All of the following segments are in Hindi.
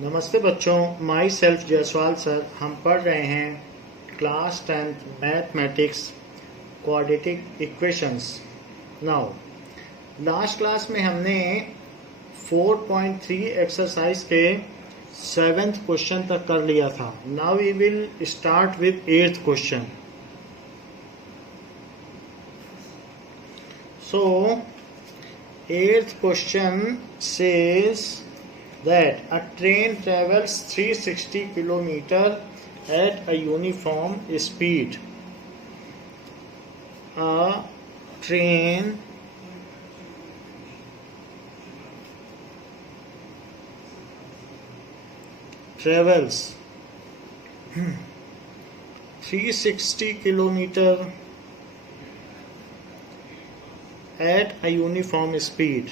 नमस्ते बच्चों, माई सेल्फ जयसवाल सर। हम पढ़ रहे हैं class 10th mathematics quadratic equations. Now last class में हमने 4.3 एक्सरसाइज के 7th क्वेश्चन तक कर लिया था। Now we will start with 8th question. So 8th question says that a train travels 360 km at a uniform speed. A train travels 360 km at a uniform speed.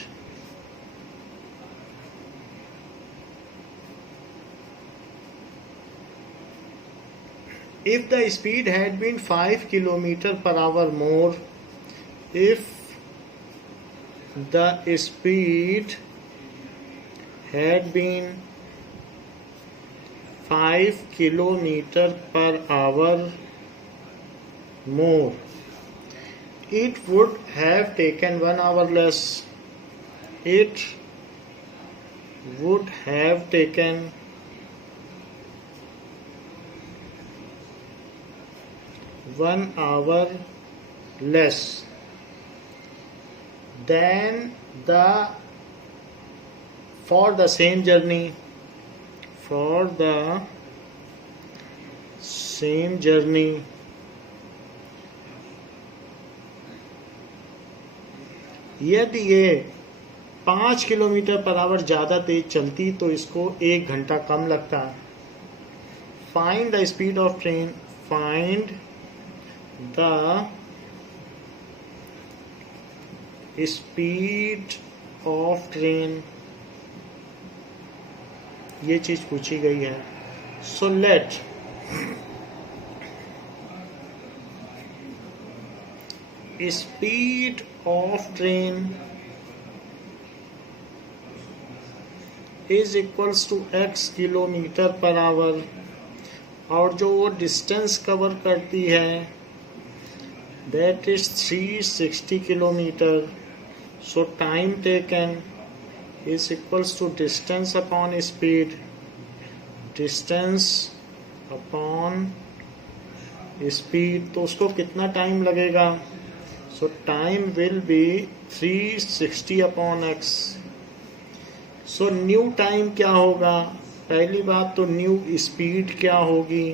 If the speed had been 5 km per hour more, if the speed had been 5 km per hour more, it would have taken 1 hour less. It would have taken 1 hour less than for the same journey. For the same journey, यदि ये 5 किलोमीटर पर आवर ज़्यादा तेज चलती तो इसको 1 घंटा कम लगता। Find the speed of train. Find the speed of train, ये चीज पूछी गई है। So let speed of train is equals to x kilometre per hour, और जो वो डिस्टेंस कवर करती है that is 360 kilometre. So time taken is equals to distance upon speed. Distance upon speed, तो उसको कितना टाइम लगेगा? So time will be 360 upon x. So new time क्या होगा? पहली बात तो न्यू स्पीड क्या होगी?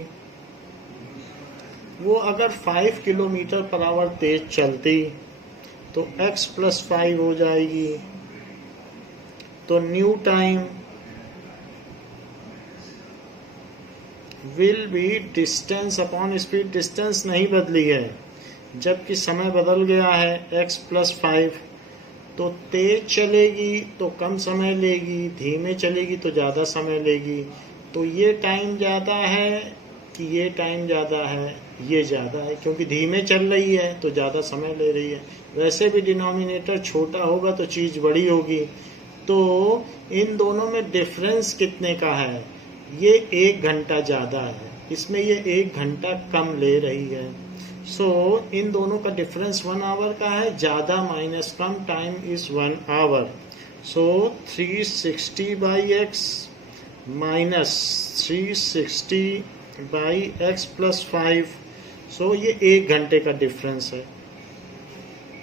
वो अगर 5 किलोमीटर पर आवर तेज चलती तो x + 5 हो जाएगी। तो new time will be distance upon speed. Distance नहीं बदली है, जबकि समय बदल गया है। x + 5, तो तेज चलेगी तो कम समय लेगी, धीमे चलेगी तो ज़्यादा समय लेगी। तो ये टाइम ज़्यादा है कि ये टाइम ज़्यादा है? ये ज़्यादा है, क्योंकि धीमे चल रही है तो ज़्यादा समय ले रही है। वैसे भी डिनोमिनेटर छोटा होगा तो चीज़ बड़ी होगी। तो इन दोनों में डिफरेंस कितने का है? ये 1 घंटा ज़्यादा है, इसमें ये 1 घंटा कम ले रही है। सो इन दोनों का डिफरेंस 1 आवर का है। ज़्यादा माइनस कम, time is 1 hour. So 360/x minus 360/x + 5। So ये 1 घंटे का डिफरेंस है।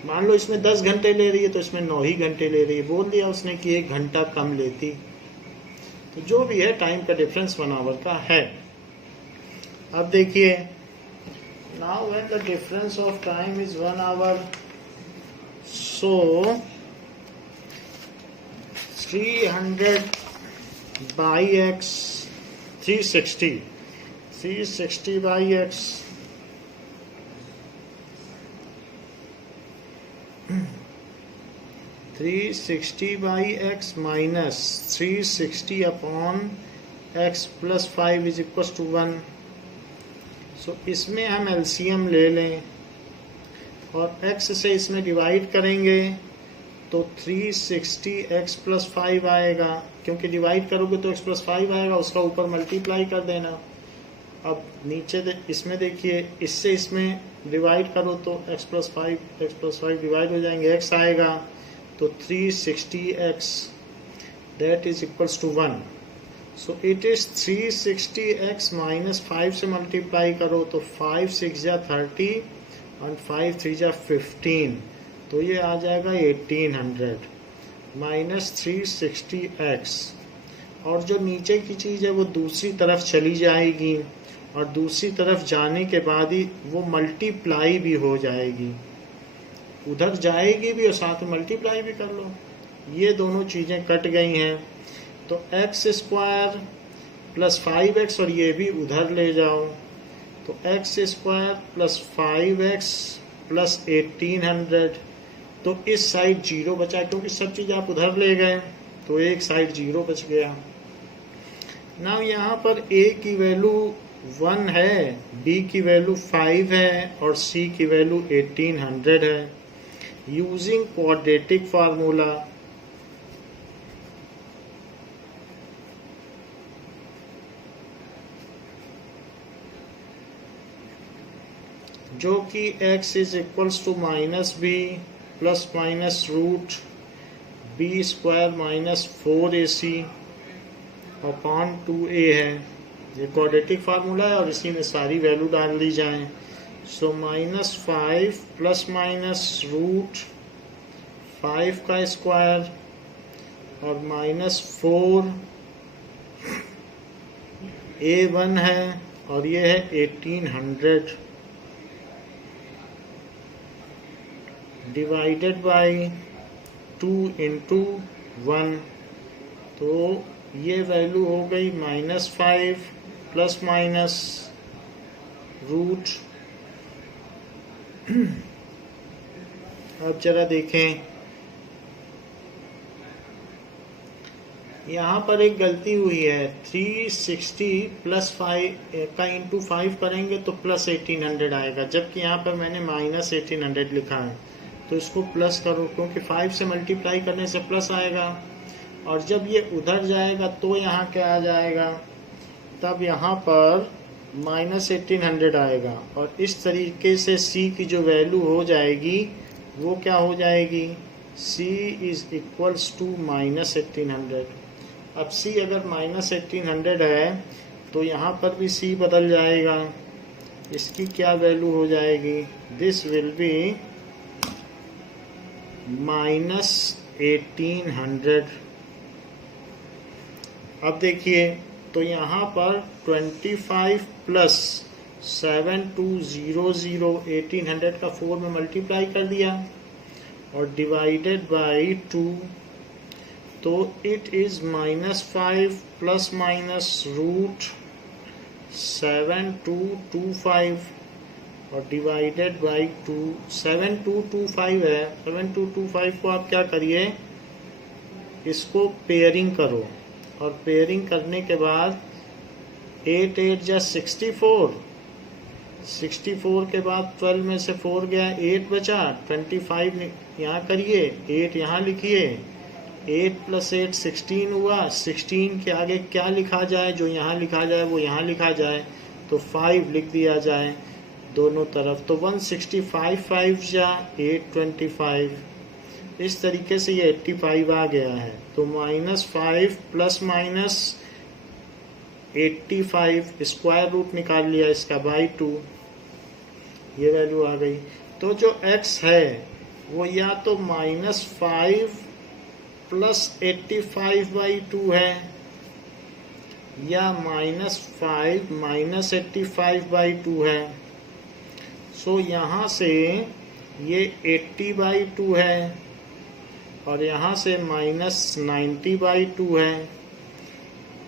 मान लो इसमें 10 घंटे ले रही है तो इसमें 9 ही घंटे ले रही है। बोल दिया उसने कि 1 घंटा कम लेती। तो जो भी है टाइम का डिफरेंस 1 आवर का है। अब देखिए, now when the difference of time is 1 hour, so 300/x 360/x 360/x minus 360 upon x + 5 is equal to 1। So इसमें हम एलसीएम ले लें और x से इसमें डिवाइड करेंगे तो 360x प्लस 5 आएगा, क्योंकि डिवाइड करोगे तो x प्लस 5 आएगा, उसका ऊपर मल्टीप्लाई कर देना। अब नीचे इसमें देखिए, इससे इसमें डिवाइड करो तो x प्लस 5 डिवाइड हो जाएंगे, x आएगा, तो 360x that is equals to 1। So it is 360x minus 5 से मल्टीप्लाई करो तो 5 6 जा 30 और 5 3 जा 15, तो ये आ जाएगा 1800 माइनस 360x। और जो नीचे की चीज़ है वो दूसरी तरफ चली जाएगी, और दूसरी तरफ जाने के बाद ही वो मल्टीप्लाई भी हो जाएगी, उधर जाएगी भी और साथ में मल्टीप्लाई भी कर लो। ये दोनों चीज़ें कट गई हैं, तो x स्क्वायर प्लस 5x और ये भी उधर ले जाओ, तो x square plus 5x plus 1800, तो इस साइड 0 बचा, क्योंकि सब चीज़ आप उधर ले गए, तो एक साइड 0 बच गया। ना यहाँ पर a की वैल्यू 1 है, b की वैल्यू 5 है और c की वैल्यू 1800 है। यूजिंग क्वाड्रेटिक फार्मूला, जो कि x is equals to minus b plus minus root b square minus 4ac upon 2a है। ये क्वाड्रेटिक फार्मूला है और इसी में सारी वैल्यू डाल दी जाए। So minus 5 plus minus root 5 का स्क्वायर और माइनस 4 a1 है और ये है 1800 डिवाइडेड बाय 2 इंटू 1, तो ये वैल्यू हो गई माइनस 5 प्लस माइनस रूट। अब जरा देखें, यहाँ पर एक गलती हुई है, 360 प्लस 5 का इंटू 5 करेंगे तो प्लस 1800 आएगा, जबकि यहाँ पर मैंने माइनस 1800 लिखा है, तो इसको प्लस करो, क्योंकि 5 से मल्टीप्लाई करने से प्लस आएगा, और जब ये उधर जाएगा तो यहाँ क्या आ जाएगा, तब यहाँ पर माइनस 1800 आएगा, और इस तरीके से c की जो वैल्यू हो जाएगी वो क्या हो जाएगी, c is equals to minus 1800। अब c अगर माइनस 1800 है तो यहाँ पर भी c बदल जाएगा, इसकी क्या वैल्यू हो जाएगी, दिस विल बी माइनस 1800। अब देखिए, तो यहाँ पर 25 प्लस 7200 1800 का 4 में मल्टीप्लाई कर दिया और डिवाइडेड बाई 2, तो it is minus 5 plus minus root 7225 और डिवाइडेड बाई 2, 7225 है, 7225 को आप क्या करिए, इसको पेयरिंग करो, और पेयरिंग करने के बाद 8 8 जा 64, 64 के बाद 12 में से 4 गया, 8 बचा, 25 यहाँ करिए, 8 यहाँ लिखिए, 8 प्लस 8 16 हुआ, 16 के आगे क्या लिखा जाए, जो यहाँ लिखा जाए वो यहाँ लिखा जाए, तो 5 लिख दिया जाए दोनों तरफ, तो 165 5 जा 825, इस तरीके से ये 85 आ गया है। तो -5 प्लस माइनस 85 स्क्वायर रूट निकाल लिया इसका बाई 2, ये वैल्यू आ गई। तो जो x है वो या तो -5 प्लस 85 बाई 2 है, या -5 माइनस 85 बाई 2 है। सो यहाँ से ये 80 बाई 2 है और यहाँ से -90 बाई 2 है,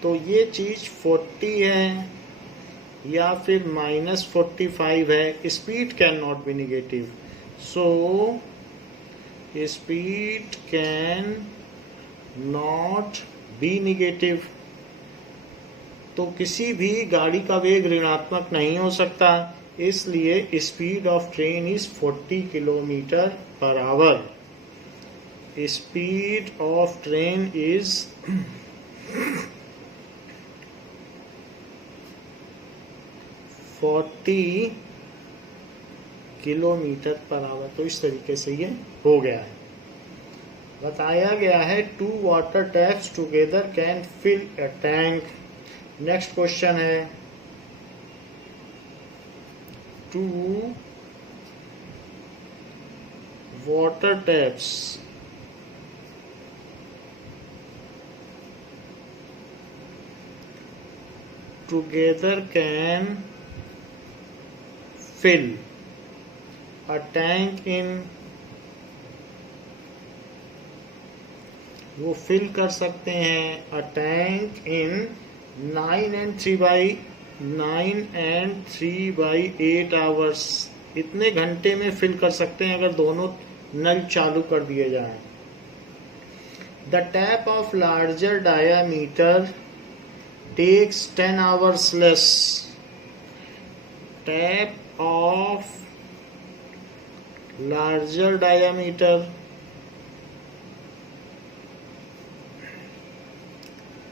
तो ये चीज़ 40 है या फिर -45 है। Speed can not be negative, so speed can not be negative. तो किसी भी गाड़ी का वेग ऋणात्मक नहीं हो सकता, इसलिए speed of train is 40 kilometre per our. speed of train is 40 kilometre per hour. तो इस तरीके से ये हो गया है। बताया गया है 2 water taps together can fill a tank. Next question है 2 water taps together can fill a tank in, वो फिल कर सकते हैं a tank in 9 and 3/8 hours। इतने घंटे में फिल कर सकते हैं अगर दोनों नल चालू कर दिए जाएं। The tap of larger diameter takes 10 hours less. Tap of larger diameter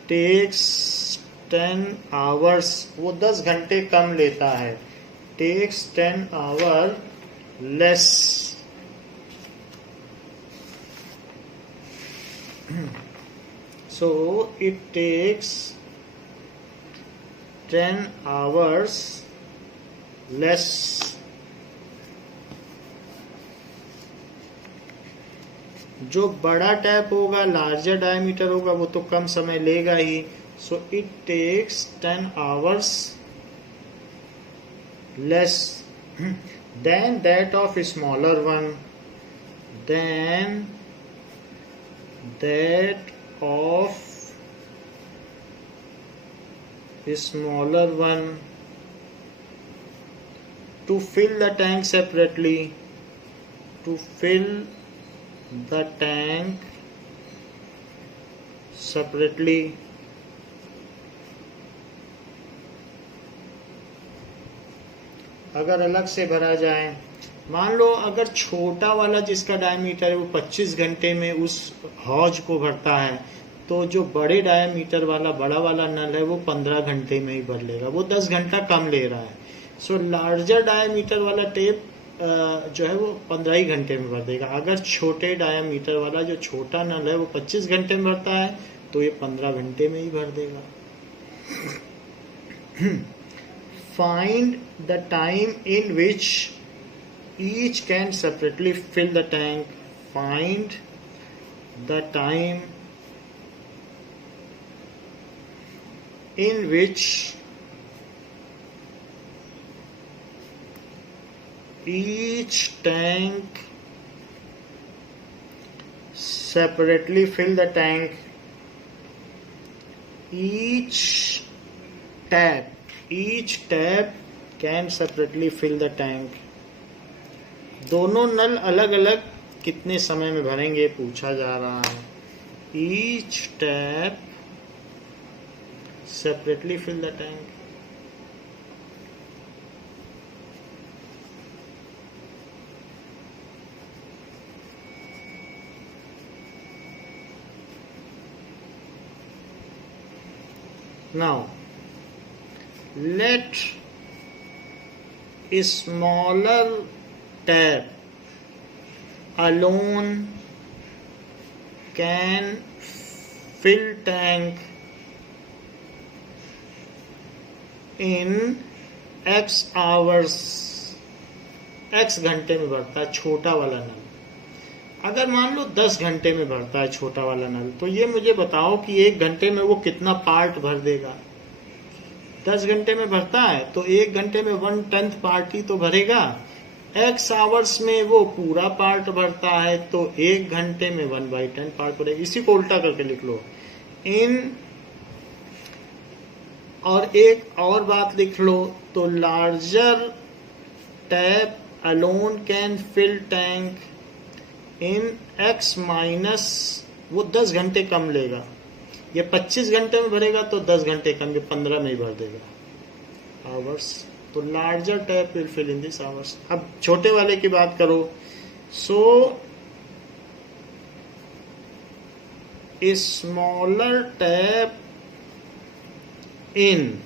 takes 10 hours, वो 10 घंटे कम लेता है। Takes 10 hour less. So it takes 10 hours less। जो बड़ा टैप होगा, लार्जर डायमीटर होगा, वो तो कम समय लेगा ही। So it takes 10 hours less than that of smaller one, than that of smaller one, to fill the tank separately, to fill the tank separately। अगर अलग से भरा जाए, मान लो अगर छोटा वाला जिसका डायमीटर है वो 25 घंटे में उस हौज को भरता है, तो जो बड़े डायमीटर वाला बड़ा वाला नल है वो 15 घंटे में ही भर लेगा, वो 10 घंटा कम ले रहा है। सो लार्जर डायमीटर वाला टेप जो है वो 15 ही घंटे में भर देगा। अगर छोटे डायमीटर वाला जो छोटा नल है वो 25 घंटे में भरता है, तो ये 15 घंटे में ही भर देगा। Find the time in which each can separately fill the tank. Find the time in which each tank separately fill the tank. Each tap can separately fill the tank। दोनों नल अलग अलग कितने समय में भरेंगे पूछा जा रहा है। Each tap separately fill the tank। Now let a smaller tap alone can fill tank in X hours। X घंटे में भरता है छोटा वाला नल। अगर मान लो 10 घंटे में भरता है छोटा वाला नल, तो ये मुझे बताओ कि 1 घंटे में वो कितना पार्ट भर देगा। 10 घंटे में भरता है तो 1 घंटे में 1/10 पार्ट ही तो भरेगा। X आवर्स में वो पूरा पार्ट भरता है, तो 1 घंटे में 1/10 पार्ट भरेगा। इसी को उल्टा करके लिख लो। और एक और बात लिख लो, तो larger tap alone can fill tank in X minus, वो 10 घंटे कम लेगा। ये 25 घंटे में भरेगा तो 10 घंटे कम, ये 15 में ही भर देगा आवर्स। तो larger tap will fill in this hours. अब छोटे वाले की बात करो। सो smaller tap in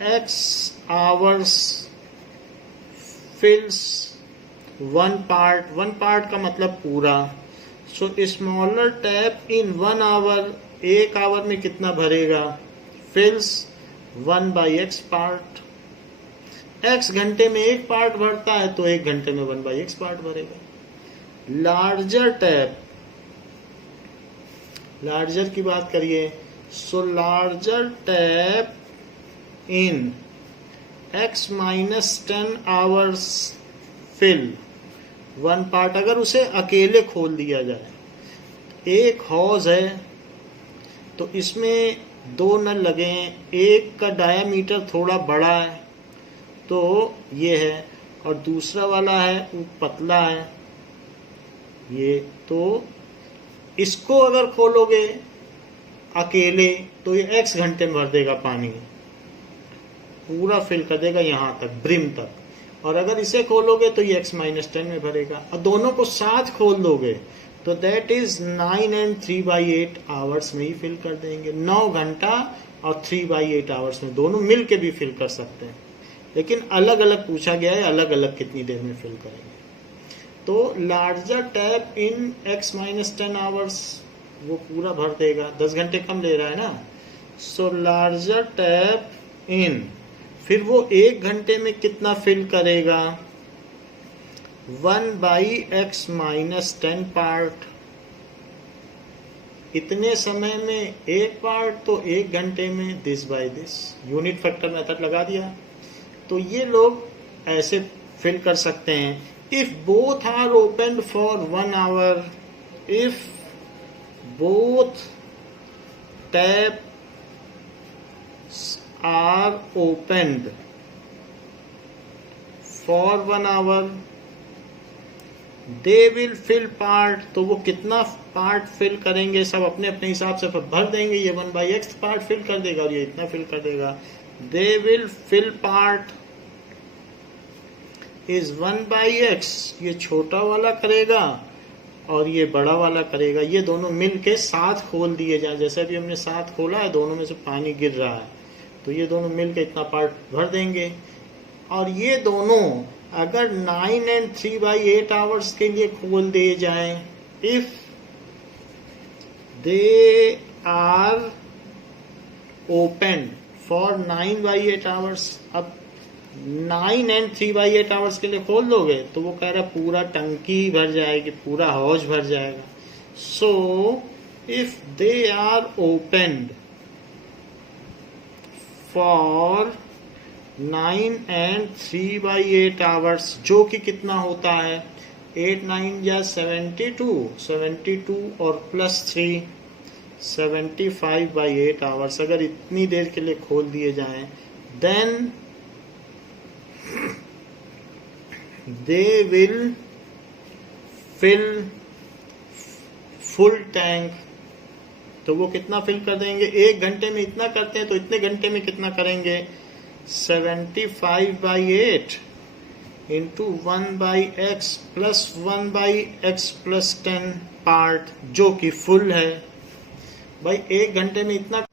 x hours fills one part का मतलब पूरा. So smaller tap in 1 hour, 1 hour में कितना भरेगा? फिल्स 1/x पार्ट. x घंटे में 1 पार्ट भरता है तो 1 घंटे में 1/x पार्ट भरेगा. लार्जर टैप, लार्जर की बात करिए. So larger tap in x - 10 hours fill 1 part. अगर उसे अकेले खोल दिया जाए, एक हौज है तो इसमें 2 नल लगे हैं, एक का डायामीटर थोड़ा बड़ा है तो ये है, और दूसरा वाला है वो पतला है ये. तो इसको अगर खोलोगे अकेले तो ये x घंटे में भर देगा, पानी पूरा फिल कर देगा यहाँ तक, ब्रिम तक. और अगर इसे खोलोगे तो ये x - 10 में भरेगा. और दोनों को साथ खोल दोगे तो दैट इज 9 and 3/8 आवर्स में ही फिल कर देंगे. 9 घंटा और 3/8 आवर्स में दोनों मिल के भी फिल कर सकते हैं. लेकिन अलग अलग पूछा गया है, अलग अलग कितनी देर में फिल करेंगे. तो larger tap in x - 10 hours वो पूरा भर देगा. 10 घंटे कम ले रहा है ना. सो लार्जर टैप इन, फिर वो 1 घंटे में कितना फिल करेगा? 1/x - 10 part. इतने समय में 1 पार्ट तो 1 घंटे में this by this. Unit factor method लगा दिया. तो ये लोग ऐसे फिल कर सकते हैं. If both are open for 1 hour, if both tap are opened for 1 hour, they will fill part. तो वो कितना पार्ट फिल करेंगे सब अपने अपने हिसाब से भर देंगे. ये 1/x पार्ट फिल कर देगा और ये इतना फिल कर देगा. they will fill part is 1/x. ये छोटा वाला करेगा और ये बड़ा वाला करेगा. ये दोनों मिल के साथ खोल दिए जाए. जैसे अभी हमने साथ खोला है, दोनों में से पानी गिर रहा है तो ये दोनों मिलकर इतना पार्ट भर देंगे. और ये दोनों अगर 9 and 3/8 आवर्स के लिए खोल दिए जाएं, if they are open for 9/8 hours. अब 9 and 3/8 आवर्स के लिए खोल दोगे तो वो कह रहा पूरा टंकी भर जाएगी, पूरा हौज भर जाएगा. So if they are open for 9 and 3/8 hours, जो कि कितना होता है 8 9 या 72 और +3 75/8 आवर्स. अगर इतनी देर के लिए खोल दिए जाएं, then they will fill full tank. तो वो कितना फिल कर देंगे? 1 घंटे में इतना करते हैं तो इतने घंटे में कितना करेंगे? 75/8 into 1/x plus 1/x + 10 part, जो कि फुल है. भाई 1 घंटे में इतना.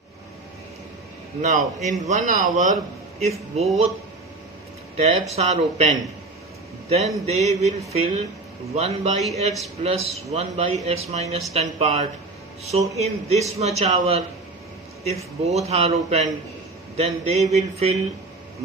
Now in 1 hour, if both taps are open, then they will fill 1/x plus 1/x - 10 part. So in this much hour, if both are open, then they will fill,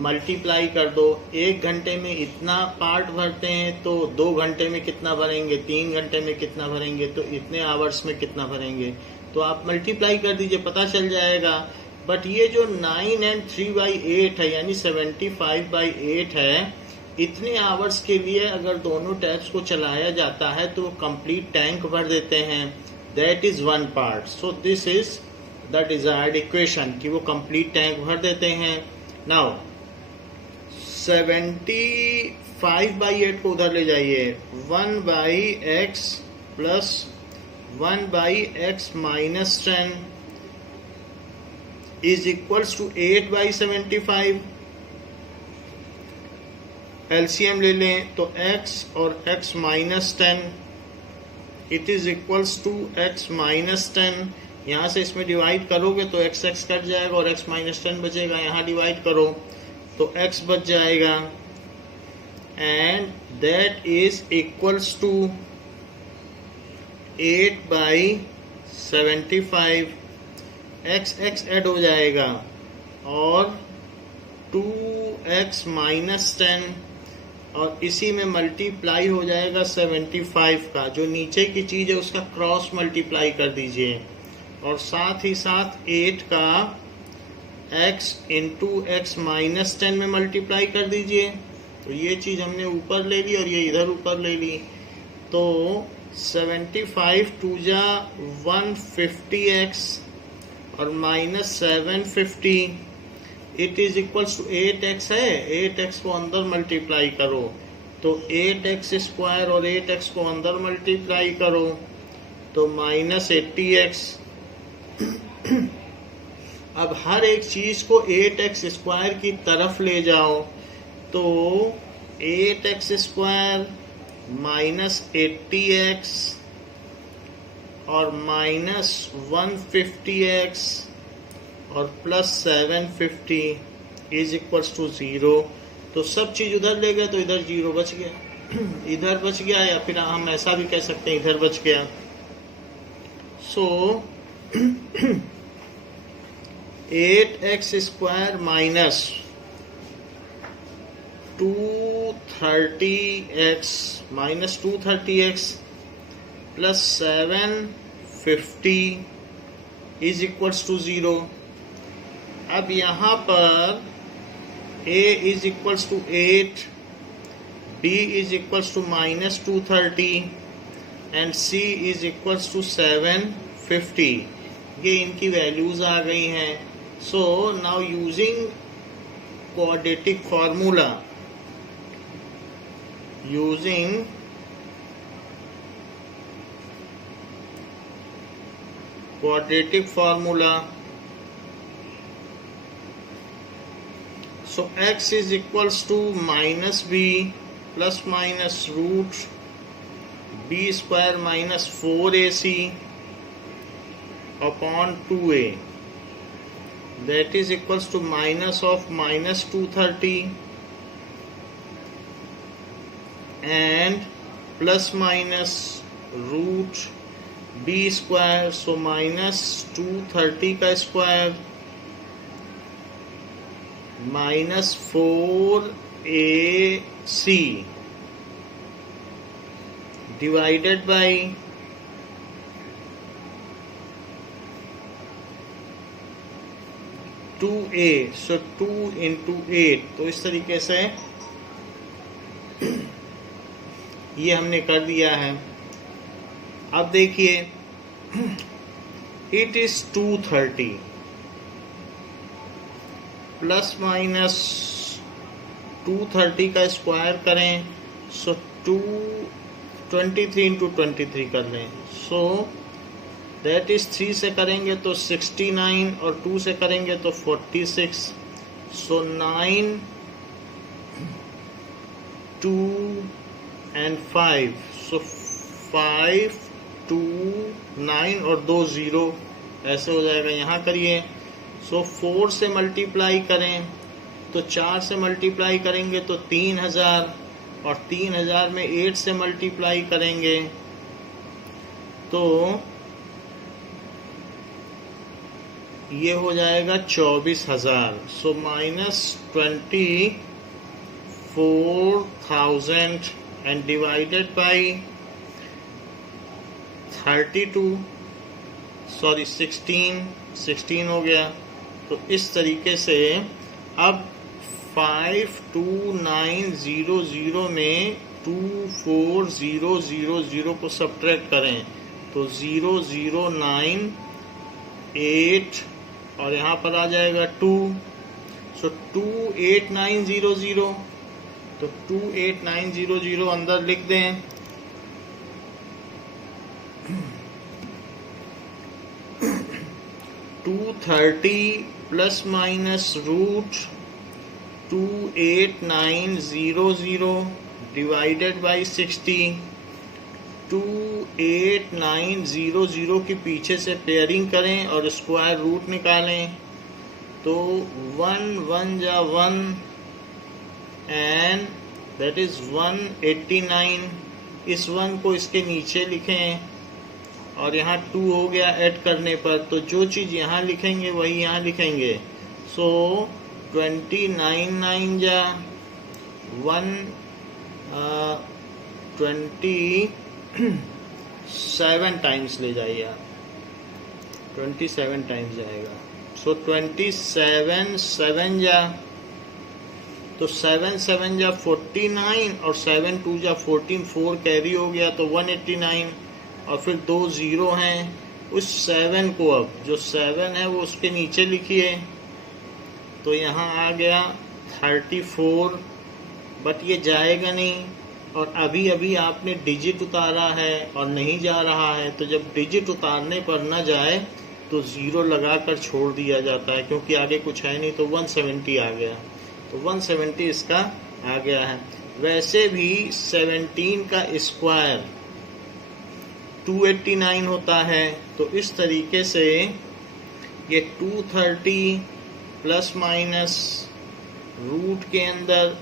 multiply कर दो. 1 घंटे में इतना पार्ट भरते हैं तो 2 घंटे में कितना भरेंगे, 3 घंटे में कितना भरेंगे, तो इतने आवर्स में कितना भरेंगे. तो आप मल्टीप्लाई कर दीजिए, पता चल जाएगा. बट ये जो 9 and 3/8 है, यानी 75/8 है, इतने आवर्स के लिए अगर दोनों टैप्स को चलाया जाता है तो कंप्लीट टैंक भर देते हैं. That is 1 part. So this is the desired equation कि वो complete tank भर देते हैं. Now 75/8 को उधर ले जाइए. 1/x plus 1/x - 10 is equals to 8/75. LCM ले लें तो x और x - 10 it is equals to x minus 10। यहाँ से इसमें डिवाइड करोगे तो x x कट जाएगा और x माइनस 10 बचेगा। यहाँ डिवाइड करो तो x बच जाएगा, and that is equals to 8/75। x x add हो जाएगा और 2x माइनस 10, और इसी में मल्टीप्लाई हो जाएगा 75 का। जो नीचे की चीज़ है उसका क्रॉस मल्टीप्लाई कर दीजिए, और साथ ही साथ 8 का x इंटू एक्स माइनस 10 में मल्टीप्लाई कर दीजिए। तो ये चीज़ हमने ऊपर ले ली और ये इधर ऊपर ले ली। तो 75 टू जा 150x और minus 750, it is equals to 8x है। 8x को अंदर मल्टीप्लाई करो तो 8x स्क्वायर और 8x को अंदर मल्टीप्लाई करो तो माइनस 80x। अब हर एक चीज को 8x स्क्वायर की तरफ ले जाओ तो 8x स्क्वायर माइनस 80x और माइनस 150x और प्लस 750 इज इक्वल्स टू 0। तो सब चीज उधर ले गए तो इधर 0 बच गया। इधर बच गया, या फिर हम ऐसा भी कह सकते हैं इधर बच गया। So 8x square minus 230x plus 750 is equals to 0। अब यहाँ पर a is equals to 8, b is equals to minus 230 and c is equals to 750। ये इनकी वैल्यूज आ गई हैं। So now using quadratic formula, using quadratic formula, so x is equals to minus b plus minus root b square minus 4ac upon 2a, that is equals to minus of minus 230 and plus minus root b square, so minus 230 का square minus 4ac divided by 2a, so 2 into 8। तो इस तरीके से ये हमने कर दिया है। अब देखिए इट इज 230 प्लस माइनस 230 का स्क्वायर करें, सो 23 इंटू 23 कर लें, सो दैट इज 3 से करेंगे तो 69 और 2 से करेंगे तो 46, सो 9 2 and 5, so 5 2 9 और 2 0 ऐसे हो जाएगा। यहाँ करिए, सो 4 से मल्टीप्लाई करें तो 4 से मल्टीप्लाई करेंगे तो 3000, और 3000 में 8 से मल्टीप्लाई करेंगे तो ये हो जाएगा 24,000, so minus 24,000 and divided by 16 हो गया। तो इस तरीके से अब 52900 में 24000 को सब्ट्रैक्ट करें तो 0098 और यहाँ पर आ जाएगा 2, सो 28900, तो 28900 अंदर लिख दें। $230 plus minus root 28900 divided by 60, 28,900 के पीछे से पेयरिंग करें और स्क्वायर रूट निकालें तो 1 1 जा 1 एंड दैट इज 189। इस 1 को इसके नीचे लिखें और यहाँ 2 हो गया ऐड करने पर, तो जो चीज़ यहाँ लिखेंगे वही यहाँ लिखेंगे। सो 29 9 जा 27 टाइम्स ले जाइए आप, 27 टाइम्स जाएगा। सो 27 7 जा, तो 7 7 जा 49 और 7 2 जा 14, 4 कैरी हो गया तो 189 और फिर 2 0 हैं। उस 7 को अब जो 7 है वो उसके नीचे लिखिए तो यहाँ आ गया 34, बट ये जाएगा नहीं और अभी अभी आपने डिजिट उतारा है और नहीं जा रहा है, तो जब डिजिट उतारने पर न जाए तो 0 लगाकर छोड़ दिया जाता है क्योंकि आगे कुछ है नहीं, तो 170 आ गया, तो 170 इसका आ गया है। वैसे भी 17 का स्क्वायर 289 होता है, तो इस तरीके से ये 230 प्लस माइनस रूट के अंदर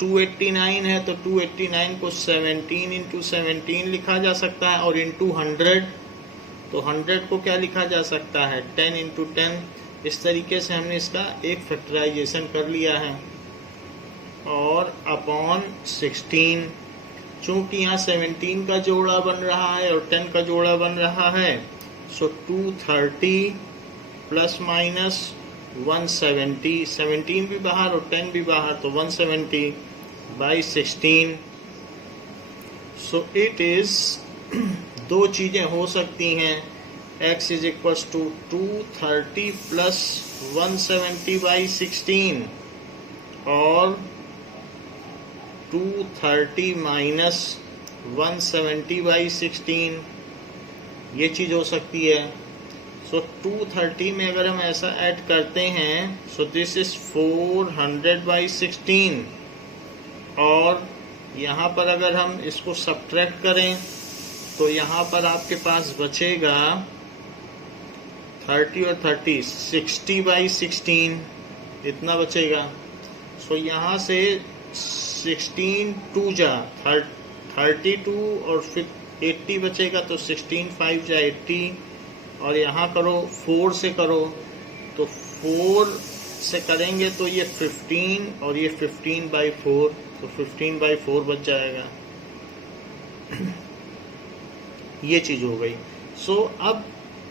289 है, तो 289 को 17 इंटू 17 लिखा जा सकता है और इंटू 100, तो 100 को क्या लिखा जा सकता है 10 इंटू 10। इस तरीके से हमने इसका एक फैक्टराइजेशन कर लिया है और अपॉन 16, चूँकि यहाँ 17 का जोड़ा बन रहा है और 10 का जोड़ा बन रहा है, सो 230 प्लस माइनस 170, 17 भी बाहर और 10 भी बाहर, तो 170 बाई 16। सो इट इज दो चीज़ें हो सकती हैं, x is equals to 230 plus 170 by 16 और 230 माइनस 170 बाई 16, ये चीज़ हो सकती है। सो 230 में अगर हम ऐसा ऐड करते हैं, सो दिस इज 400 बाई 16 और यहाँ पर अगर हम इसको सब्ट्रैक्ट करें तो यहाँ पर आपके पास बचेगा 30 और 30 60 बाई 16, इतना बचेगा। सो यहाँ से 16 2 जा 32 और फिर 80 बचेगा, तो 16 5 जा 80 और यहाँ करो 4 से करो, तो 4 से करेंगे तो ये 15 और ये 15 बाई 4, तो 15 बाई 4 बच जाएगा। ये चीज़ हो गई। सो अब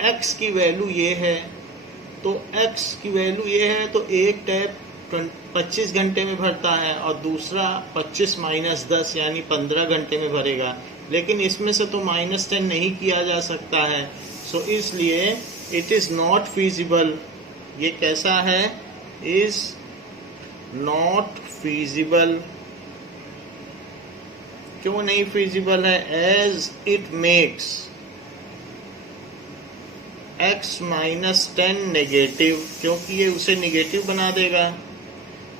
x की वैल्यू ये है, तो x की वैल्यू ये है, तो एक टैप 25 घंटे में भरता है और दूसरा 25 माइनस 10 यानी 15 घंटे में भरेगा, लेकिन इसमें से तो -10 नहीं किया जा सकता है। सो इसलिए इट इज़ नॉट फीजिबल। ये कैसा है? Is not feasible. क्यों नहीं फीजिबल है? As it makes x minus 10 negative, क्योंकि ये उसे नेगेटिव बना देगा।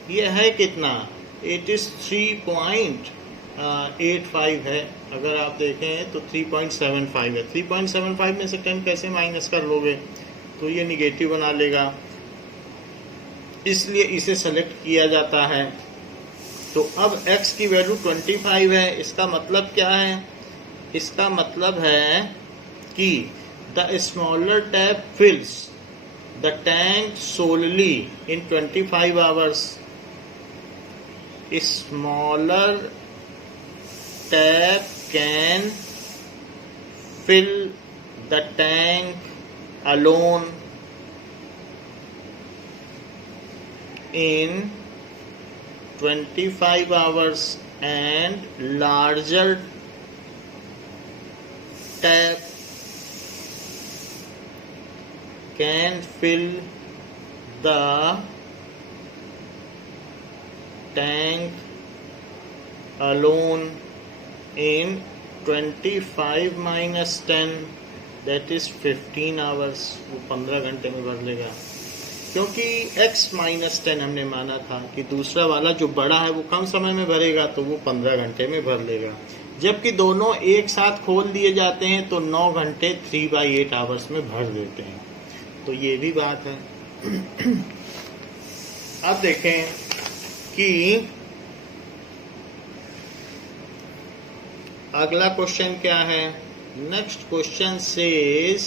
ये है कितना? इट इज 3.85 है। अगर आप देखें तो 3.75 है। 3.75 में से 10 कैसे माइनस कर लोगे? तो ये निगेटिव बना लेगा, इसलिए इसे सेलेक्ट किया जाता है। तो अब x की वैल्यू 25 है। इसका मतलब क्या है? इसका मतलब है कि the smaller tap फिल्स the tank solely in 25 hours. Smaller tap can fill the tank alone in 25 hours and larger tap can fill the tank alone in 25 minus 10 that is 15 hours. वो 15 घंटे में भर लेगा, क्योंकि x माइनस 10 हमने माना था कि दूसरा वाला जो बड़ा है वो कम समय में भरेगा, तो वो 15 घंटे में भर लेगा। जबकि दोनों एक साथ खोल दिए जाते हैं तो 9 घंटे 3/8 आवर्स में भर देते हैं। तो ये भी बात है। अब देखें कि अगला क्वेश्चन क्या है। Next question says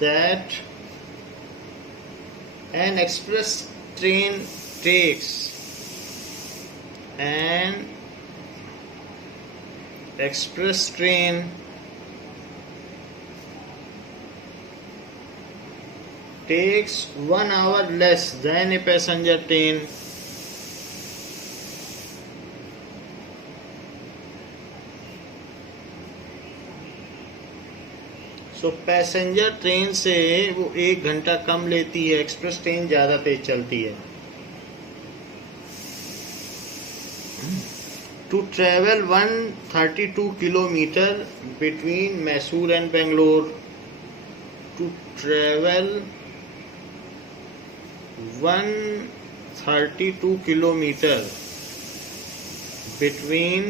that an express train takes takes 1 hour less than a passenger train passenger train से वो 1 घंटा कम लेती है, एक्सप्रेस ट्रेन ज्यादा तेज चलती है। To travel 132 kilometre between Mysore and Bangalore, to travel 132 kilometre between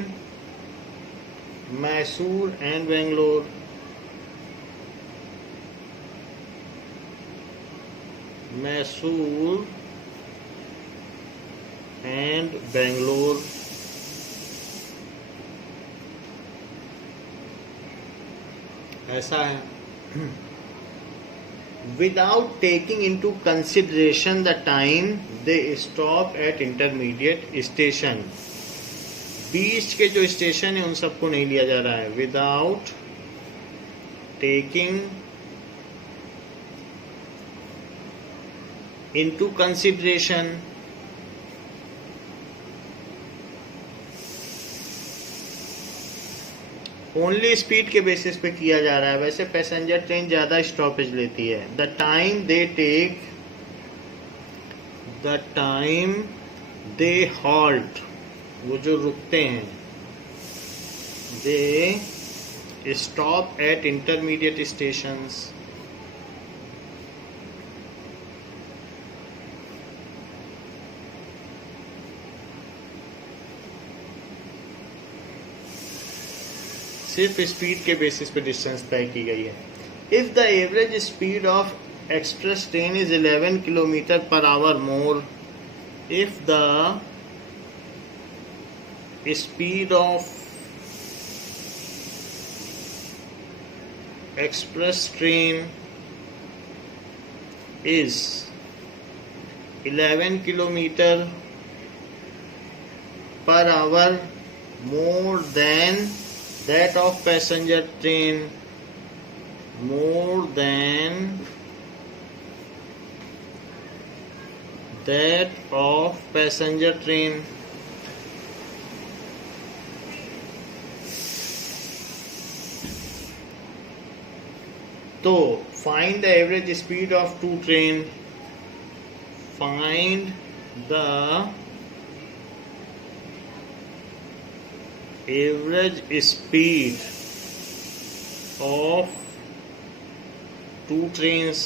Mysore and Bangalore, Mysore and Bangalore, ऐसा है। Without taking into consideration the time they stop at intermediate station, बीच के जो स्टेशन है उन सबको नहीं लिया जा रहा है। Without taking into consideration only speed के बेसिस पे किया जा रहा है। वैसे पैसेंजर ट्रेन ज्यादा स्टॉपेज लेती है। द टाइम दे हॉल्ट, वो जो रुकते हैं, they stop at intermediate stations, सिर्फ स्पीड के बेसिस पे डिस्टेंस तय की गई है। If the average speed of express train is 11 kilometre per our more, if the speed of express train is 11 kilometre per our more than that of passenger train, more than that of passenger train, तो find the average speed of two train, find the average speed of two trains।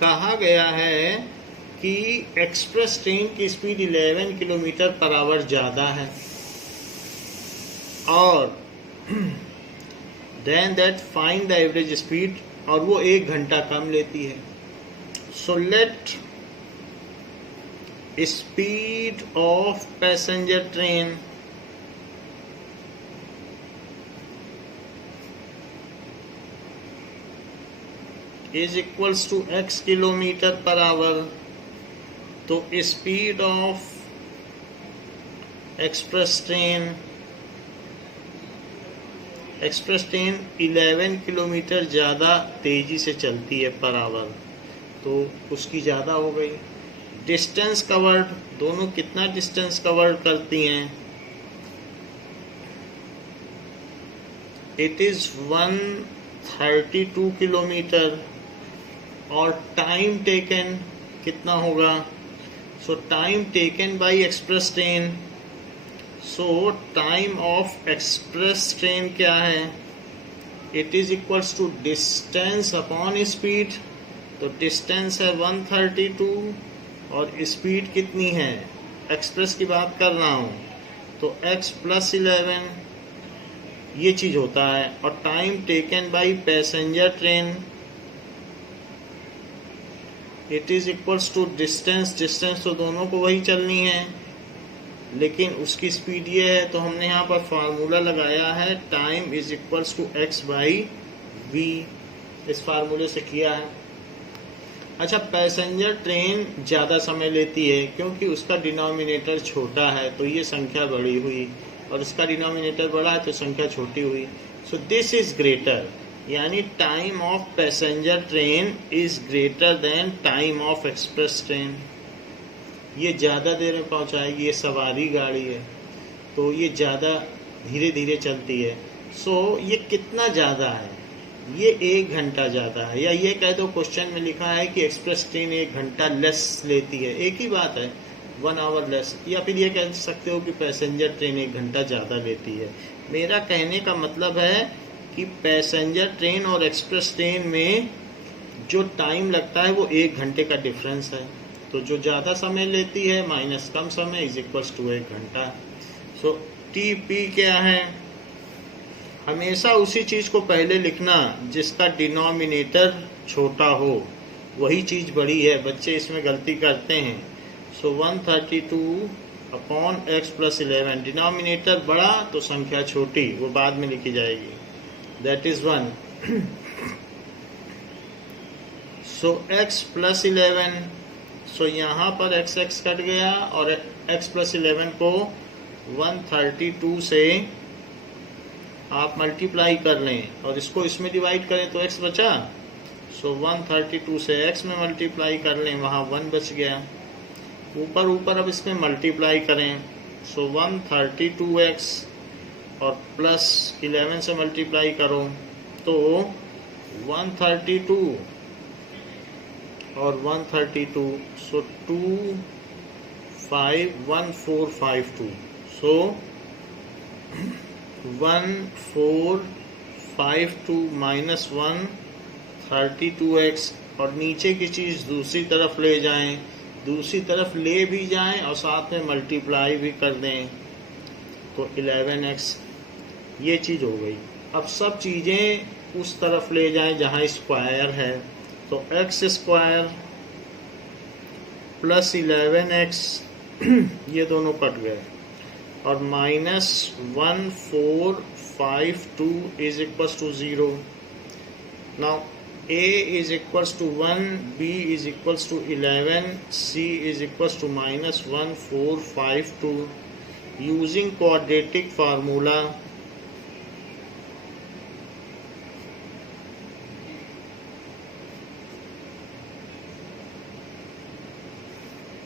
कहा गया है कि एक्सप्रेस ट्रेन की स्पीड 11 किलोमीटर पर आवर ज़्यादा है और then that find the average speed, और वो 1 घंटा कम लेती है। So let speed of passenger train is equals to x kilometre per hour. तो speed of express train 11 kilometre ज़्यादा तेजी से चलती है पर आवर, तो उसकी ज़्यादा हो गई। डिस्टेंस कवर्ड, दोनों कितना डिस्टेंस कवर्ड करती हैं? इट इज 132 किलोमीटर और टाइम टेकन कितना होगा? So time taken by express train, so time of express train क्या है? It is equals to distance upon speed. तो डिस्टेंस है 132 और स्पीड कितनी है एक्सप्रेस की बात कर रहा हूँ तो x + 11 ये चीज़ होता है। और time taken by passenger train it is equals to distance तो दोनों को वही चलनी है, लेकिन उसकी स्पीड ये है तो हमने यहाँ पर फार्मूला लगाया है time is equals to x/v, इस फार्मूले से किया है। अच्छा, पैसेंजर ट्रेन ज़्यादा समय लेती है क्योंकि उसका डिनोमिनेटर छोटा है तो ये संख्या बड़ी हुई, और इसका डिनोमिनेटर बड़ा है तो संख्या छोटी हुई। सो दिस इज ग्रेटर, यानी time of passenger train is greater then time of express train. ये ज़्यादा देर में पहुंचाएगी, ये सवारी गाड़ी है तो ये ज़्यादा धीरे धीरे चलती है। सो ये कितना ज़्यादा है, ये 1 घंटा ज़्यादा है। या ये कह दो क्वेश्चन में लिखा है कि एक्सप्रेस ट्रेन 1 घंटा लेस लेती है, एक ही बात है 1 आवर लेस। या फिर ये कह सकते हो कि पैसेंजर ट्रेन 1 घंटा ज़्यादा लेती है। मेरा कहने का मतलब है कि पैसेंजर ट्रेन और एक्सप्रेस ट्रेन में जो टाइम लगता है वो 1 घंटे का डिफरेंस है। तो जो ज़्यादा समय लेती है माइनस कम समय इज इक्वल्स टू 1 घंटा। सो टी पी क्या है, हमेशा उसी चीज़ को पहले लिखना जिसका डिनोमिनेटर छोटा हो, वही चीज़ बड़ी है। बच्चे इसमें गलती करते हैं। सो 132 अपॉन x + 11, डिनोमिनेटर बड़ा तो संख्या छोटी, वो बाद में लिखी जाएगी, दैट इज 1। सो x + 11, सो यहाँ पर x कट गया और x + 11 को 132 से आप मल्टीप्लाई कर लें और इसको इसमें डिवाइड करें तो x बचा। सो 132 से x में मल्टीप्लाई कर लें, वहाँ 1 बच गया। ऊपर अब इसमें मल्टीप्लाई करें। सो 132x और प्लस 11 से मल्टीप्लाई करो तो 132 और 132, सो 1452। सो 1452 माइनस 132x, और नीचे की चीज़ दूसरी तरफ ले जाएं, दूसरी तरफ ले भी जाएं और साथ में मल्टीप्लाई भी कर दें तो 11x, ये चीज़ हो गई। अब सब चीज़ें उस तरफ ले जाएं जहां स्क्वायर है, तो x² प्लस 11x ये दोनों कट गए और minus 1452 is equals to 0। Now a is equals to 1, b is equals to 11, c is equals to minus 1452 using quadratic formula।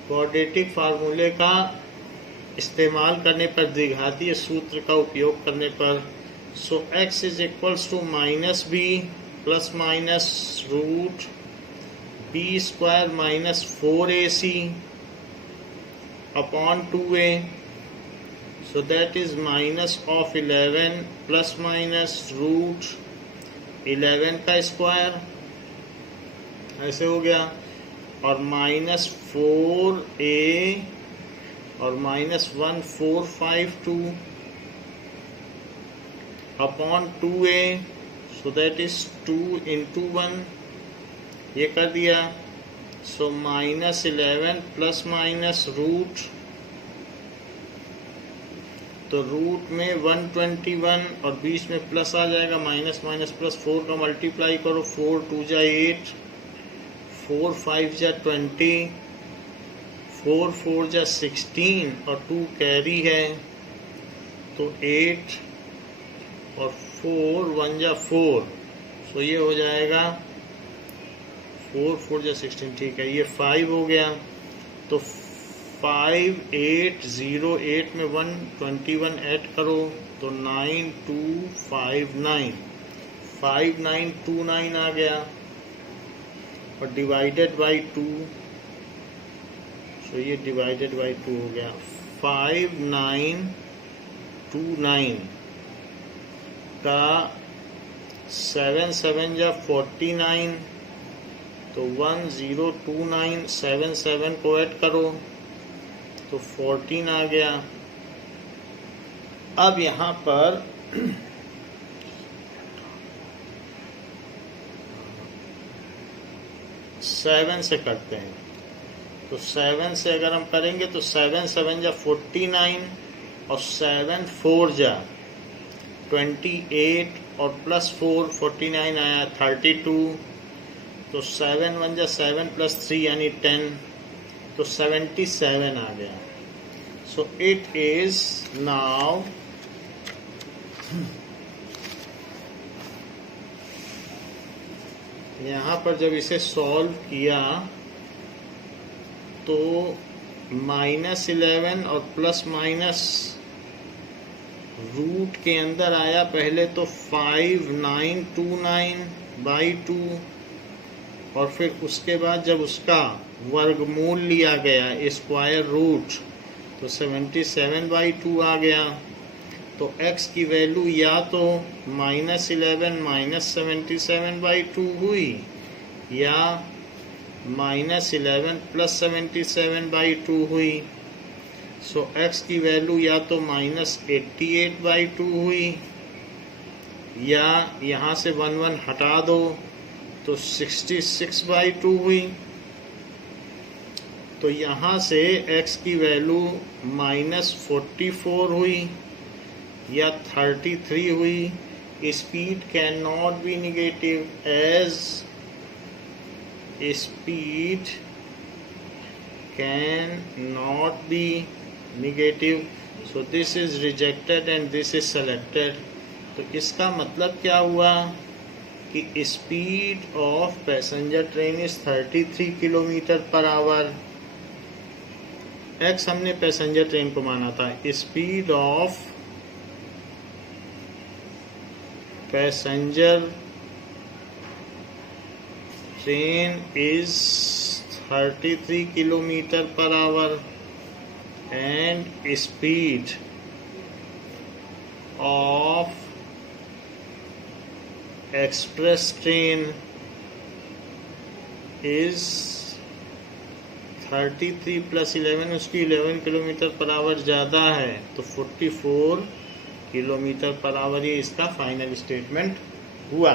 Quadratic फार्मूले का इस्तेमाल करने पर, द्विघातीय सूत्र का उपयोग करने पर, so x is equals to minus b plus minus root b² minus 4ac upon 2a, so that is minus of 11 plus minus root 11 का स्क्वायर, ऐसे हो गया, और माइनस 4a और minus 1452 upon 2a, so that is 2 into 1, ये कर दिया। So minus 11 plus minus root, तो रूट में 121 और बीच में प्लस आ जाएगा, माइनस माइनस प्लस 4 का मल्टीप्लाई करो, 4 2 जा 8, 4 5 जा 20, 4 4 जा 16 और 2 कैरी है तो 8 और 4 1 जा 4, सो ये हो जाएगा 4 4 जा 16, ठीक है, ये 5 हो गया। तो 5808 में 121 ऐड करो तो 9259, 5929 आ गया और डिवाइडेड बाई 2, सो ये डिवाइडेड बाई 2 हो गया। 5929 का 7 7 जा 49, तो 1029, 7 7 को ऐड करो तो 14 आ गया। अब यहाँ पर 7 से करते हैं, तो 7 से अगर हम करेंगे तो 7 7 जा 49 और 7 4 जा 28 और प्लस 4 49 आया 32, तो 7 1 जा 7 प्लस 3 यानी 10, तो 77 आ गया। सो इट इज नाउ यहाँ पर जब इसे सॉल्व किया तो -11 और प्लस माइनस रूट के अंदर आया पहले तो 5929/2 और फिर उसके बाद जब उसका वर्गमूल लिया गया स्क्वायर रूट तो 77/2 आ गया। तो x की वैल्यू या तो -11 -77/2 हुई या -11 प्लस 77/2 हुई। सो x की वैल्यू या तो -88/2 हुई या यहाँ से 1 1 हटा दो तो 66/2 हुई। तो यहाँ से x की वैल्यू -44 हुई या 33 हुई। Speed can not be negative as speed can not be negative, so this is rejected and this is selected. तो इसका मतलब क्या हुआ कि speed of passenger train is 33 kilometre per hour. X हमने पैसेंजर ट्रेन को माना था। Speed of passenger train is 33 kilometre per hour and speed of express train is 33 plus 11 उसकी 11 किलोमीटर पर आवर ज़्यादा है तो 44 किलोमीटर पर आवर। ये इसका फाइनल स्टेटमेंट हुआ।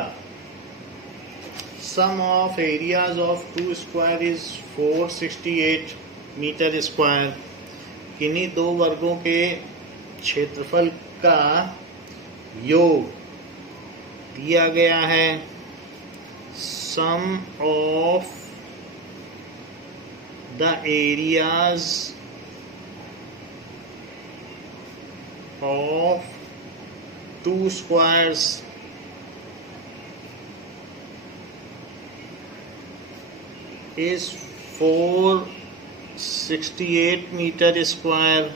Sum of areas of 2 square is 468 metre square. किन्हीं दो वर्गों के क्षेत्रफल का योग दिया गया है। Sum of the areas of 2 squares is 468 meter square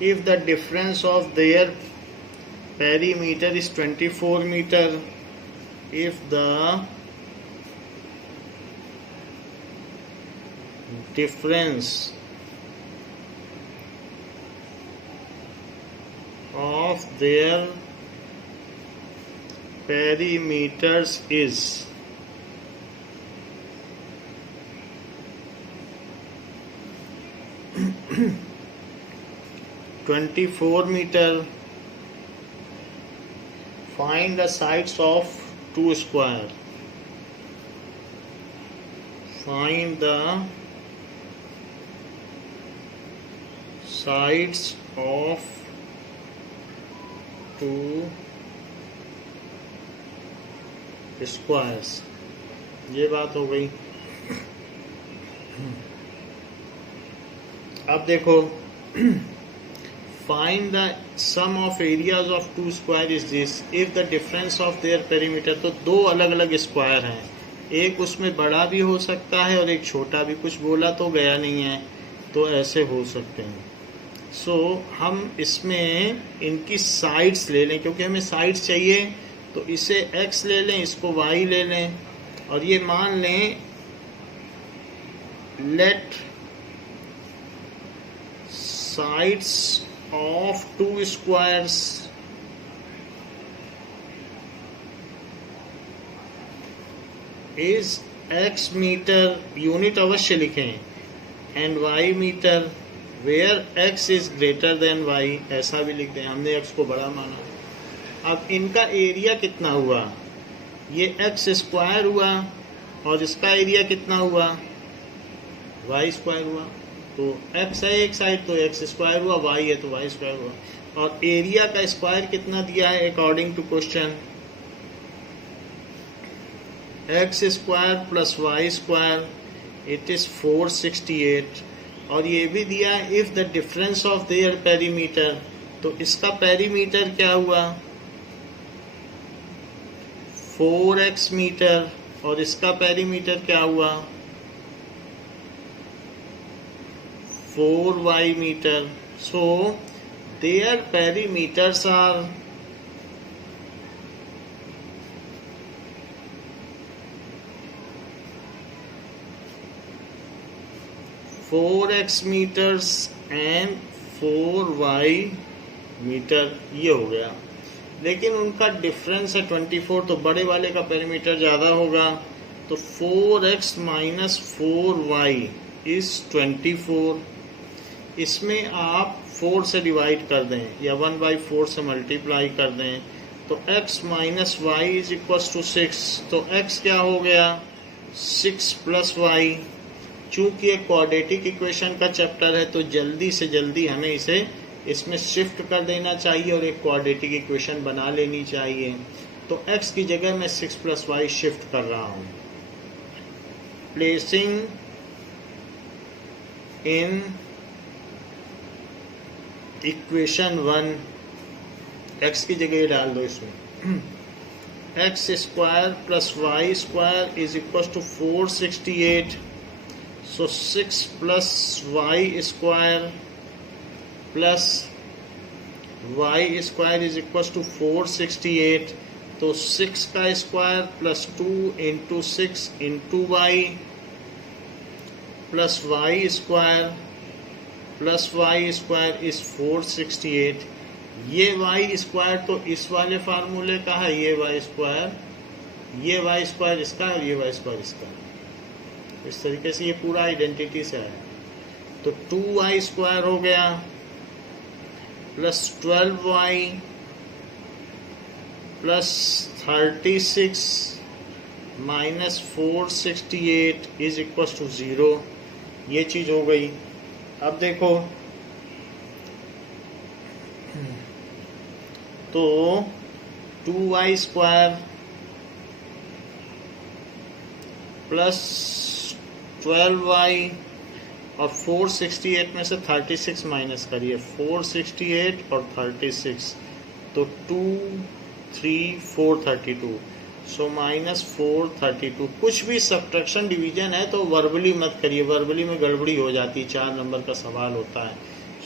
if the difference of their perimeter is 24 meter. If the difference of their perimeters is 24 meter, find the sides of 2 square. Find the sides of 2 squares. ये बात हो गई। अब देखो, find the sum of areas of 2 square is this if the difference of their perimeter. तो दो अलग अलग स्क्वायर हैं, एक उसमें बड़ा भी हो सकता है और एक छोटा भी। कुछ बोला तो गया नहीं है, तो ऐसे हो सकते हैं। सो हम इसमें इनकी साइड्स ले लें, क्योंकि हमें साइड्स चाहिए। तो इसे x ले लें, इसको y ले लें, और ये मान लें let sides of 2 squares is x metre, unit अवश्य लिखें, and y metre, where x is greater than y, ऐसा भी लिखते हैं, हमने x को बड़ा माना। अब इनका एरिया कितना हुआ, ये x स्क्वायर हुआ और इसका एरिया कितना हुआ, y स्क्वायर हुआ। तो x है एक साइड तो x स्क्वायर हुआ, y है तो y स्क्वायर हुआ। और एरिया का स्क्वायर कितना दिया है according to question, x square plus y square, it is 468। और ये भी दिया है if the difference of their perimeter, तो इसका पेरीमीटर क्या हुआ 4x मीटर और इसका पेरीमीटर क्या हुआ 4y metre. So their perimeters are 4x metres and 4y metre, ये हो गया। लेकिन उनका डिफरेंस है 24, तो बड़े वाले का पेरीमीटर ज़्यादा होगा, तो 4x माइनस 4y इज 24। इसमें आप 4 से डिवाइड कर दें या 1/4 से मल्टीप्लाई कर दें, तो x minus y is equal to 6। तो x क्या हो गया 6 प्लस वाई। चूंकि एक क्वाड्रेटिक इक्वेशन का चैप्टर है तो जल्दी से जल्दी हमें इसे इसमें शिफ्ट कर देना चाहिए और एक क्वाड्रेटिक इक्वेशन बना लेनी चाहिए। तो x की जगह मैं 6 प्लस वाई शिफ्ट कर रहा हूँ। प्लेसिंग इन इक्वेशन 1, x की जगह डाल दो इसमें, x square plus y square is equal to 468। So 6 plus y square plus y square is equal to 468। तो 6 का square plus 2 into 6 into y plus y square is 468। ये वाई स्क्वायर तो इस वाले फार्मूले का है, ये वाई स्क्वायर इसका और ये वाई स्क्वायर इसका। इस तरीके से ये पूरा आइडेंटिटी से है। तो 2y स्क्वायर हो गया plus 12y plus 36 minus 468 is equal to 0। ये चीज हो गई। अब देखो तो 2y स्क्वायर प्लस 12y और 468 में से 36 माइनस करिए, 468 और 36 तो 2 3 432, सो माइनस 432। कुछ भी सब्ट्रैक्शन डिवीजन है तो वर्बली मत करिए, वर्बली में गड़बड़ी हो जाती है, 4 नंबर का सवाल होता है।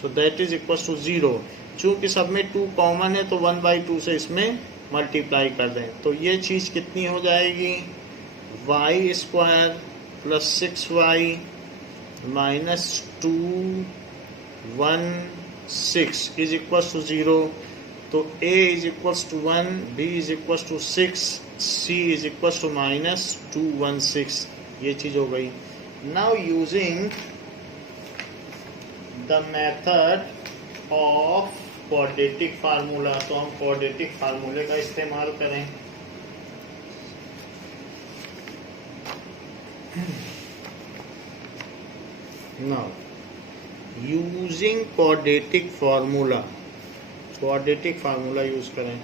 So that is equal to 0। चूँकि सब में 2 कॉमन है तो 1/2 से इसमें मल्टीप्लाई कर दें, तो ये चीज़ कितनी हो जाएगी y square plus 6y minus 216 is equal to 0। तो a is equal to 1, b is equal to 6, c is equal to minus 216। ये चीज़ हो गई। Now using the method of quadratic formula, तो हम क्वाड्रेटिक फार्मूले का इस्तेमाल करें। Now, using quadratic formula use करें।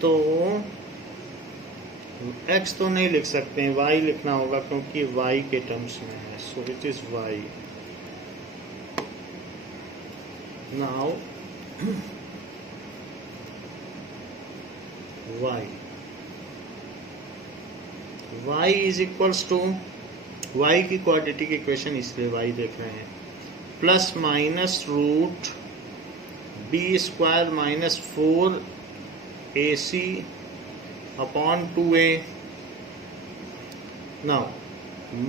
तो x तो नहीं लिख सकते हैं, y लिखना होगा क्योंकि y के टर्म्स में है। So it is y। Now y is equals to, y की क्वाड्रेटिक इक्वेशन इसलिए y देख रहे हैं, plus minus root b square minus 4ac upon 2a। Now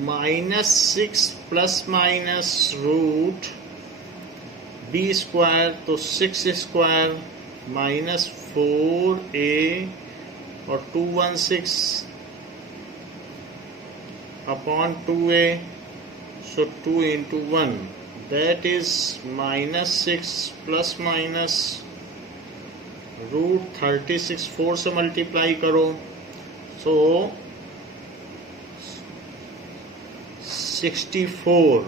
minus 6 plus minus root b square, तो 6 स्क्वायर माइनस 4a और 216 upon 2a, so 2 into 1, that is minus 6 plus minus root 36, 4 से मल्टीप्लाई करो, so 64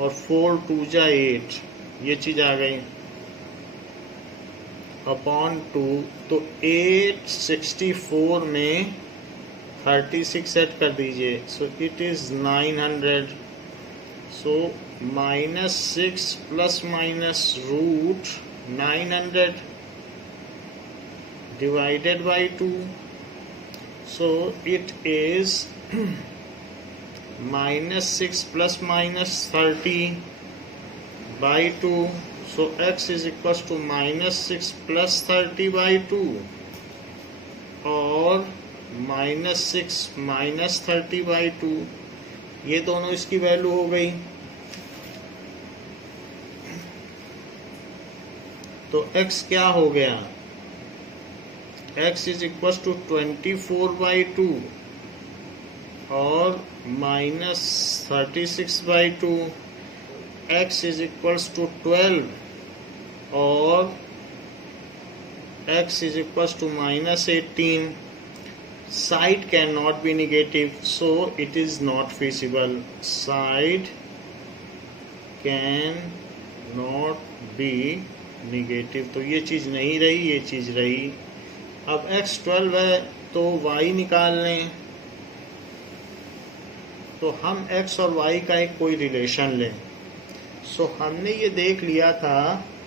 और 4 2 जा 8, ये चीज आ गई अपॉन 2, तो 864 में 36 ऐड कर दीजिए, so it is 900, so minus 6 plus minus root 900 divided by 2, so it is minus 6 plus minus 30 by 2, so x is equals to minus 6 plus 30 by 2 और minus 6 minus 30 by 2, ये दोनों इसकी वैल्यू हो गई। तो x क्या हो गया, x is equal to 24 by 2 और minus 36 by 2, x is equal to 12 और x is equal to minus 18। Side cannot be negative, so it is not feasible. Side cannot be negative, तो ये चीज नहीं रही, ये चीज रही। अब x 12 है तो y निकाल लें, तो हम x और y का एक कोई रिलेशन लें। सो हमने ये देख लिया था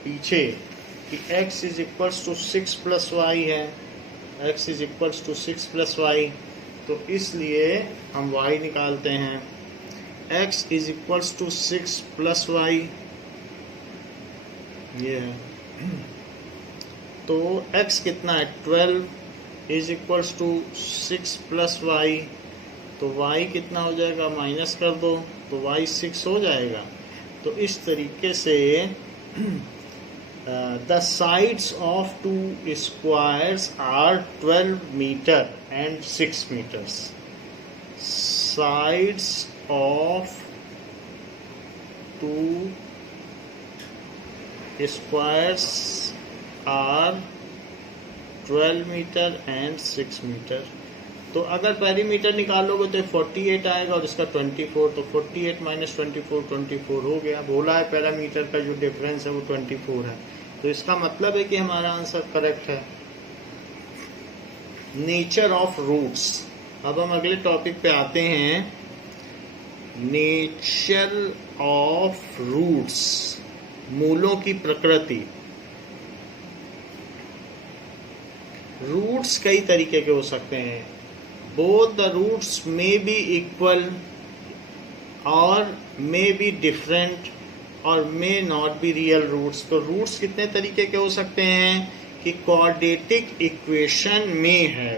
पीछे कि x is equals to 6 plus y है, x is equals to 6 plus y, तो इसलिए हम y निकालते हैं। x is equals to 6 plus y, ये है, तो x कितना है 12 is equals to 6 plus y, तो y कितना हो जाएगा, माइनस कर दो तो y 6 हो जाएगा। तो इस तरीके से the sides of two squares are 12 meter and 6 meters. Sides of two squares are 12 meter and 6 meter. तो अगर पेरीमीटर निकालोगे तो 48 आएगा और इसका 24, तो 48 माइनस 24 24 हो गया। बोला है पैरामीटर का जो डिफरेंस है वो 24 है, तो इसका मतलब है कि हमारा आंसर करेक्ट है। Nature of roots. अब हम अगले टॉपिक पे आते हैं, नेचर ऑफ रूट्स, मूलों की प्रकृति। रूट्स कई तरीके के हो सकते हैं, both the roots may be equal or may be different और may not be real roots। तो रूट्स कितने तरीके के हो सकते हैं कि क्वाड्रेटिक इक्वेशन में है,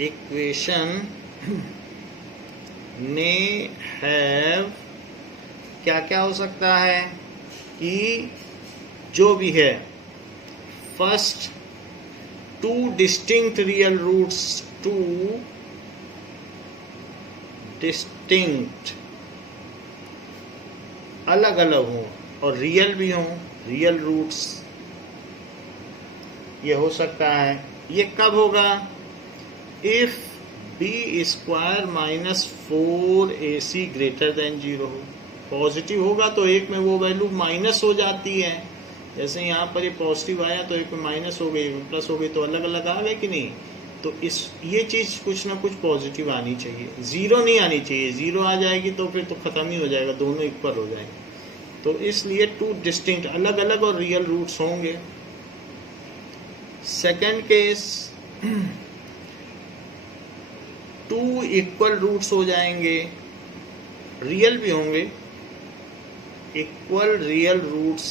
इक्वेशन में हैव क्या क्या हो सकता है कि जो भी है, first two distinct real roots, two distinct अलग अलग हो और रियल भी हो, रियल रूट्स ये हो सकता है। ये कब होगा, if b square minus 4ac greater than 0 हो। पॉजिटिव होगा तो एक में वो वैल्यू माइनस हो जाती है, जैसे यहाँ पर ये पॉजिटिव आया तो एक में माइनस हो गई, एक में प्लस हो गई, तो अलग अलग आ गए कि नहीं। तो इस ये चीज़ कुछ ना कुछ पॉजिटिव आनी चाहिए, जीरो नहीं आनी चाहिए। जीरो आ जाएगी तो फिर तो ख़त्म ही हो जाएगा, दोनों इक्वल हो जाएंगे। तो इसलिए टू डिस्टिंक्ट अलग अलग और रियल रूट्स होंगे। Second case, two equal roots हो जाएंगे, रियल भी होंगे, equal real roots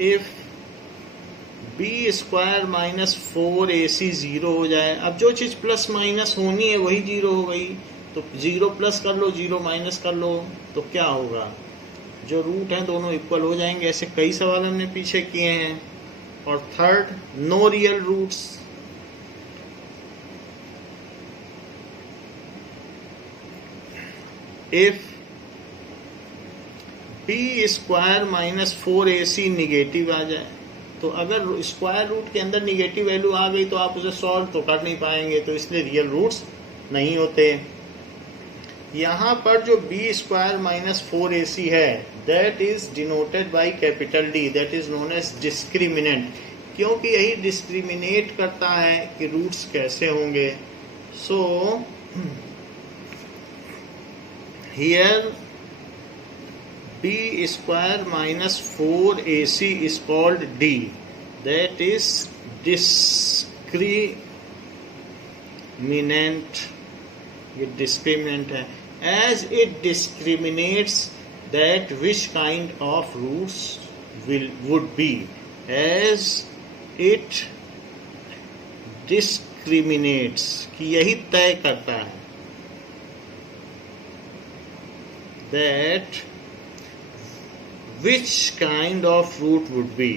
if b square minus 4ac 0 हो जाए। अब जो चीज़ प्लस माइनस होनी है वही 0 हो गई, तो 0 प्लस कर लो, 0 माइनस कर लो, तो क्या होगा, जो रूट हैं दोनों इक्वल हो जाएंगे। ऐसे कई सवाल हमने पीछे किए हैं। और third, no real roots. If b square minus 4ac negative आ जाए, तो अगर स्क्वायर रूट के अंदर निगेटिव वैल्यू आ गई तो आप उसे सॉल्व तो कर नहीं पाएंगे, तो इसलिए रियल रूट्स नहीं होते। यहाँ पर जो बी स्क्वायर माइनस 4ac है, that is denoted by capital D, that is known as discriminant, क्योंकि यही डिस्क्रिमिनेट करता है कि रूट्स कैसे होंगे। So here b square minus 4ac is called d, that is discriminant, ये discriminant है, as it discriminates that which kind of roots would be, as it discriminates, कि यही तय करता है that which kind of root would be।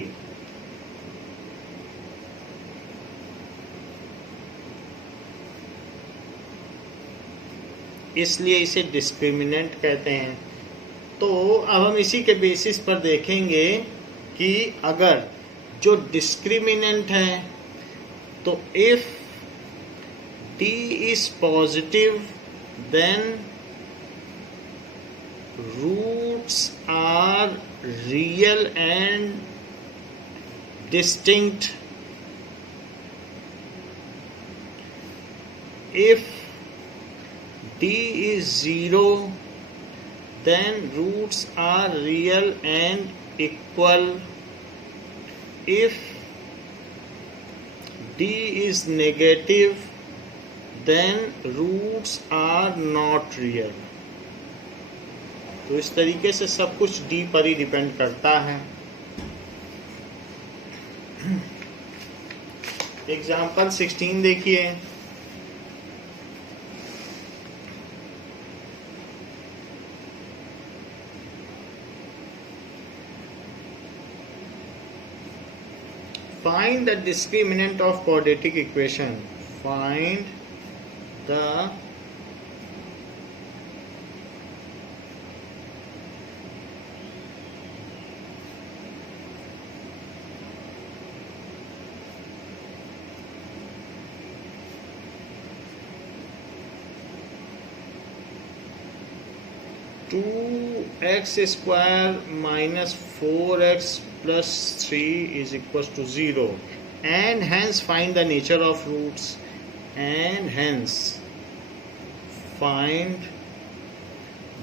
इसलिए इसे डिस्क्रिमिनेंट कहते हैं। तो अब हम इसी के बेसिस पर देखेंगे कि अगर जो डिस्क्रिमिनेंट है, तो if d is positive then roots are real and distinct। If d is 0 then roots are real and equal। If d is negative then roots are not real। तो इस तरीके से सब कुछ d पर ही डिपेंड करता है। एग्जाम्पल 16 देखिए। Find the discriminant of quadratic equation। Find the two x square minus 4x plus 3 is equals to 0, and hence find the nature of roots, and hence find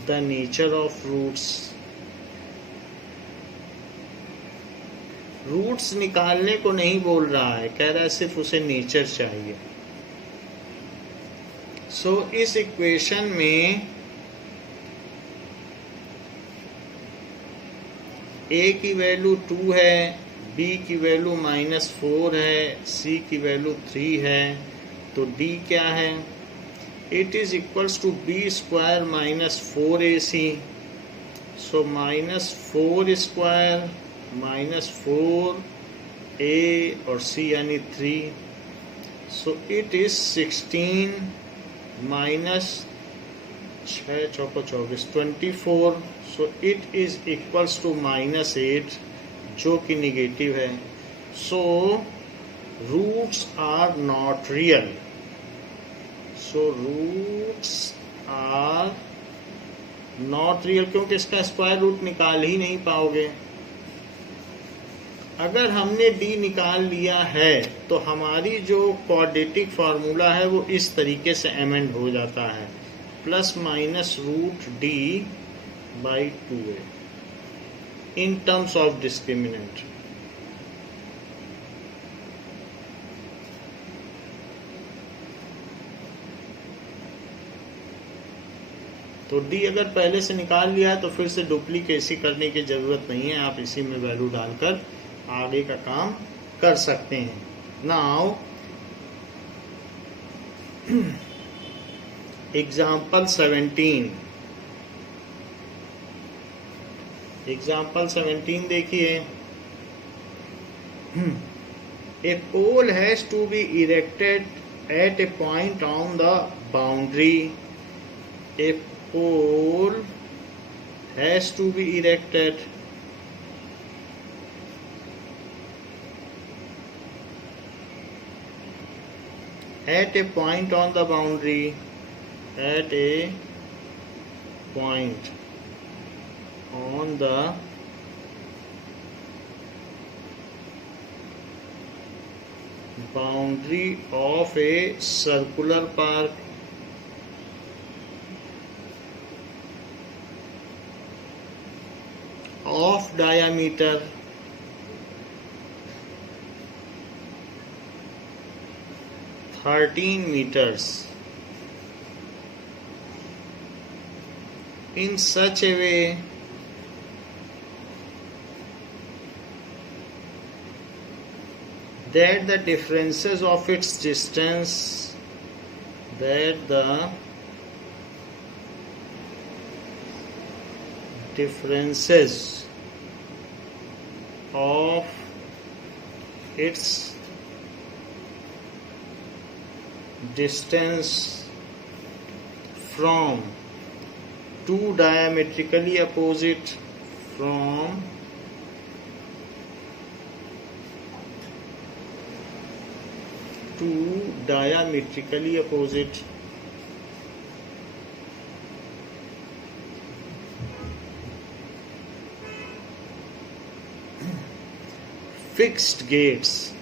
the nature of roots। Roots निकालने को नहीं बोल रहा है, कह रहा है सिर्फ उसे नेचर चाहिए। सो इस इक्वेशन में a की वैल्यू 2 है, b की वैल्यू -4 है, c की वैल्यू 3 है, तो d क्या है, it is equals to b square minus 4ac। So -4 square -4a और c यानी 3। सो इट इज 16 माइनस 6 चौको 24 24। So it is equals to -8 जो कि निगेटिव है। So roots are not real. So roots are not real, क्योंकि इसका स्क्वायर रूट निकाल ही नहीं पाओगे। अगर हमने d निकाल लिया है तो हमारी जो क्वाड्रेटिक फार्मूला है वो इस तरीके से एमेंड हो जाता है, plus minus root d by 2a in terms of discriminant. तो d अगर पहले से निकाल लिया है तो फिर से डुप्लीकेसी करने की जरूरत नहीं है, आप इसी में वैल्यू डालकर आगे का काम कर सकते हैं। नाउ एग्जाम्पल 17, एग्जाम्पल 17 देखिए। A pole has to be erected at a point on the boundary. A pole has to be erected at a point on the boundary, at a point on the boundary of a circular park of diameter 13 meters in such a way that the differences of its distance of its distance from two diametrically opposite fixed gates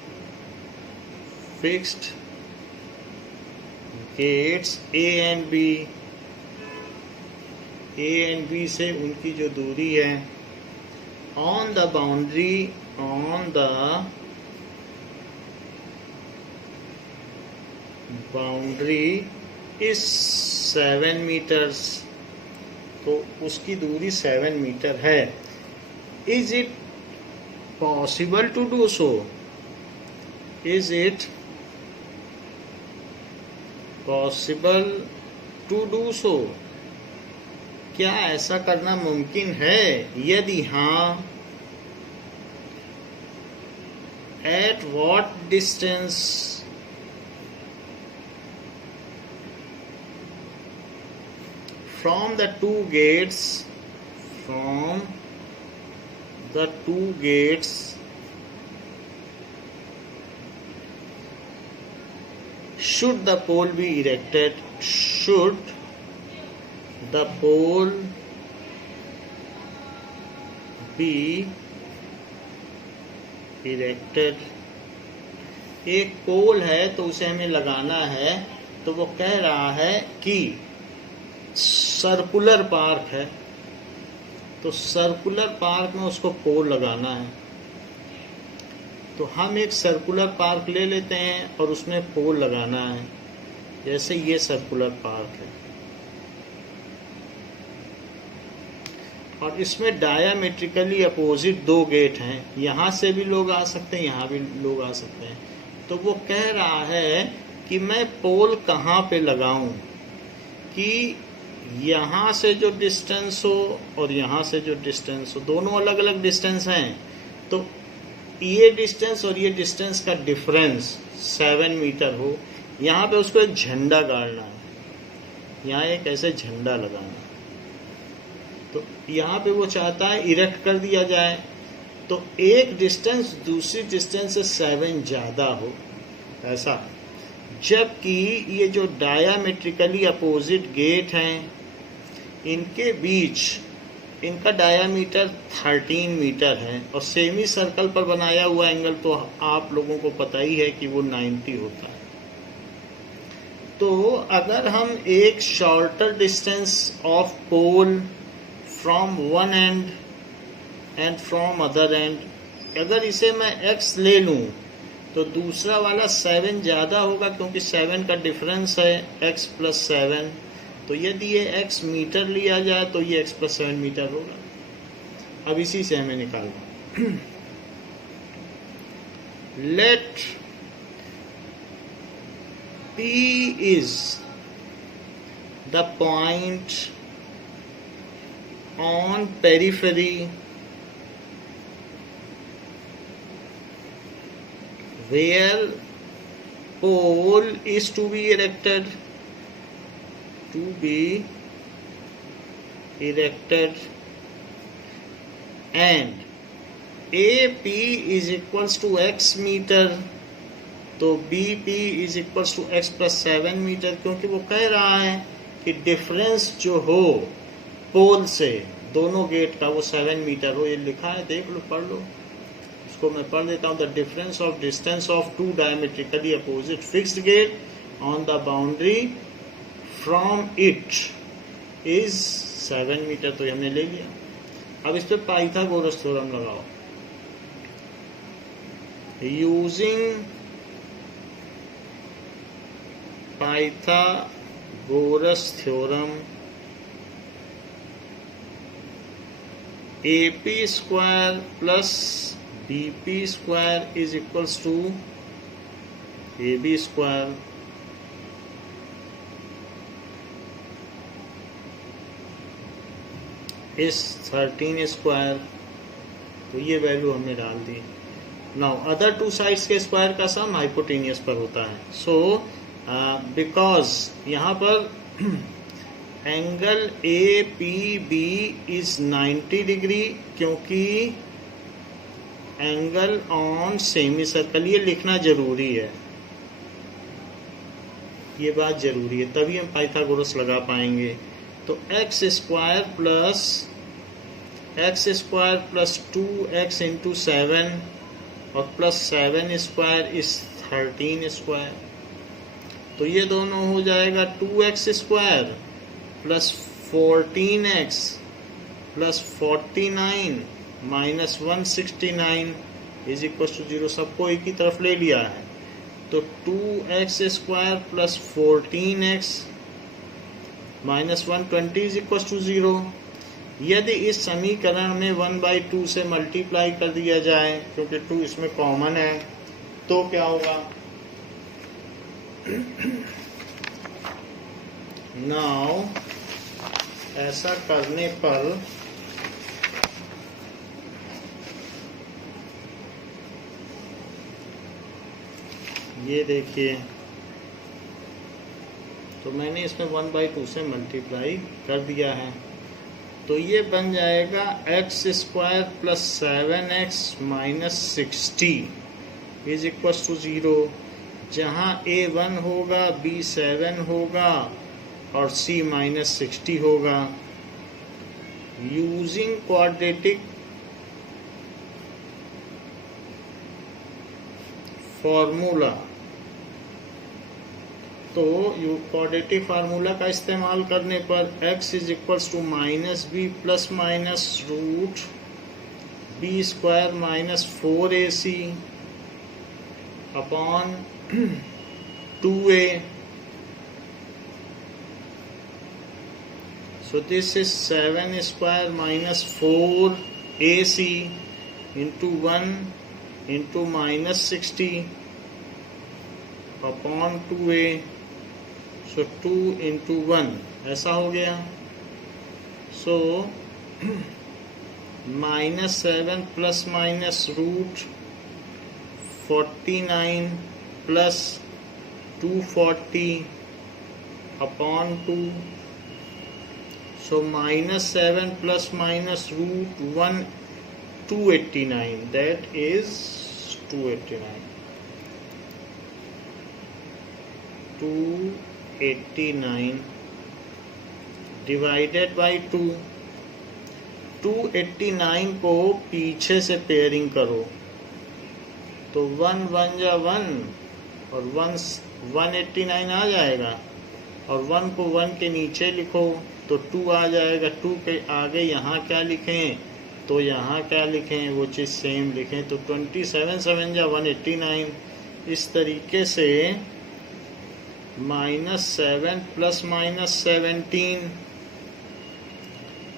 A and B से उनकी जो दूरी है on the boundary is 7 meters, तो उसकी दूरी 7 मीटर है। Is it possible to do so? Is it possible to do so? क्या ऐसा करना मुमकिन है? यदि हाँ, at what distance from the two gates should the pole be erected? Should the pole be erected? एक पोल है तो उसे हमें लगाना है, तो वो कह रहा है कि सर्कुलर पार्क है, तो सर्कुलर पार्क में उसको पोल लगाना है। तो हम एक सर्कुलर पार्क ले लेते हैं और उसमें पोल लगाना है। जैसे ये सर्कुलर पार्क है और इसमें डायामेट्रिकली अपोजिट दो गेट हैं। यहाँ से भी लोग आ सकते हैं, यहाँ भी लोग आ सकते हैं। तो वो कह रहा है कि मैं पोल कहाँ पे लगाऊं कि यहाँ से जो डिस्टेंस हो और यहाँ से जो डिस्टेंस हो, दोनों अलग अलग डिस्टेंस हैं। तो ये डिस्टेंस और ये डिस्टेंस का डिफरेंस 7 मीटर हो। यहाँ पे उसको एक झंडा गाड़ना है, यहाँ एक ऐसे झंडा लगाना है। तो यहाँ पे वो चाहता है इरेक्ट कर दिया जाए, तो एक डिस्टेंस दूसरी डिस्टेंस से 7 ज़्यादा हो, ऐसा। जबकि ये जो डायामेट्रिकली अपोजिट गेट हैं, इनके बीच इनका डायामीटर 13 मीटर है और सेमी सर्कल पर बनाया हुआ एंगल तो आप लोगों को पता ही है कि वो 90 होता है। तो अगर हम एक shorter distance of pole from one end and from other end, अगर इसे मैं x ले लूं तो दूसरा वाला 7 ज़्यादा होगा, क्योंकि 7 का डिफरेंस है x प्लस 7। तो यदि ये x मीटर लिया जाए तो ये x प्लस 7 मीटर होगा। अब इसी से हमें निकालना let P is the point on periphery where pole is to be erected, and AP is equals to x metre, तो BP is equals to x plus 7 मीटर, क्योंकि वो कह रहा है कि डिफरेंस जो हो पोल से दोनों गेट का वो 7 मीटर हो। ये लिखा है, देख लो, पढ़ लो। इसको मैं पढ़ देता हूँ। The difference of distance of two diametrically opposite fixed gate on the boundary from it is 7 metre, तो हमने ले लिया। अब इस पर पाइथागोरस थ्योरम लगाओ। Using Pythagoras theorem, AP square plus BP square is equals to AB square is 13 square, तो ये वैल्यू हमने डाल दी। नाउ अदर टू साइड्स के स्क्वायर का सम हाइपोटेनियस पर होता है। सो बिकॉज यहाँ पर एंगल APB इज 90 डिग्री, क्योंकि एंगल ऑन सेमी सर्कल, ये लिखना जरूरी है, ये बात जरूरी है, तभी हम पाइथागोरस लगा पाएंगे। तो x square plus 2x into 7 और प्लस 7 स्क्वायर इज 13 स्क्वायर, तो ये दोनों हो जाएगा 2x square plus 14x plus 49 minus 169 is equal to 0। सबको एक ही तरफ ले लिया है, तो 2x square plus 14x minus 120 is equal to 0। यदि इस समीकरण में 1/2 से मल्टीप्लाई कर दिया जाए, क्योंकि 2 इसमें कॉमन है, तो क्या होगा? नाउ ऐसा करने पर ये देखिए, तो मैंने इसमें 1/2 से मल्टीप्लाई कर दिया है, तो ये बन जाएगा x square plus 7x minus 60 is equal to 0, जहाँ a 1 होगा, b 7 होगा और c माइनस 60 होगा। यूजिंग क्वाड्रेटिक फॉर्मूला, तो क्वाड्रेटिक फार्मूला का इस्तेमाल करने पर x is equals to minus b plus minus root b square minus 4ac upon 2a। So this is 7 square minus 4ac into 1 into minus 60 upon 2a, so 2 into 1 ऐसा हो गया। So minus 7 plus minus root 49 plus 240 upon 2, so minus 7 plus minus root 1 289, that is 289 divided by 2। 289 को पीछे से पेयरिंग करो, तो 1 1 जा 1 और 189 आ जाएगा, और 1 को 1 के नीचे लिखो तो 2 आ जाएगा। 2 के आगे यहाँ क्या लिखें, तो यहाँ क्या लिखें, वो चीज़ सेम लिखें, तो 27 7 जा 189। इस तरीके से -7 प्लस -17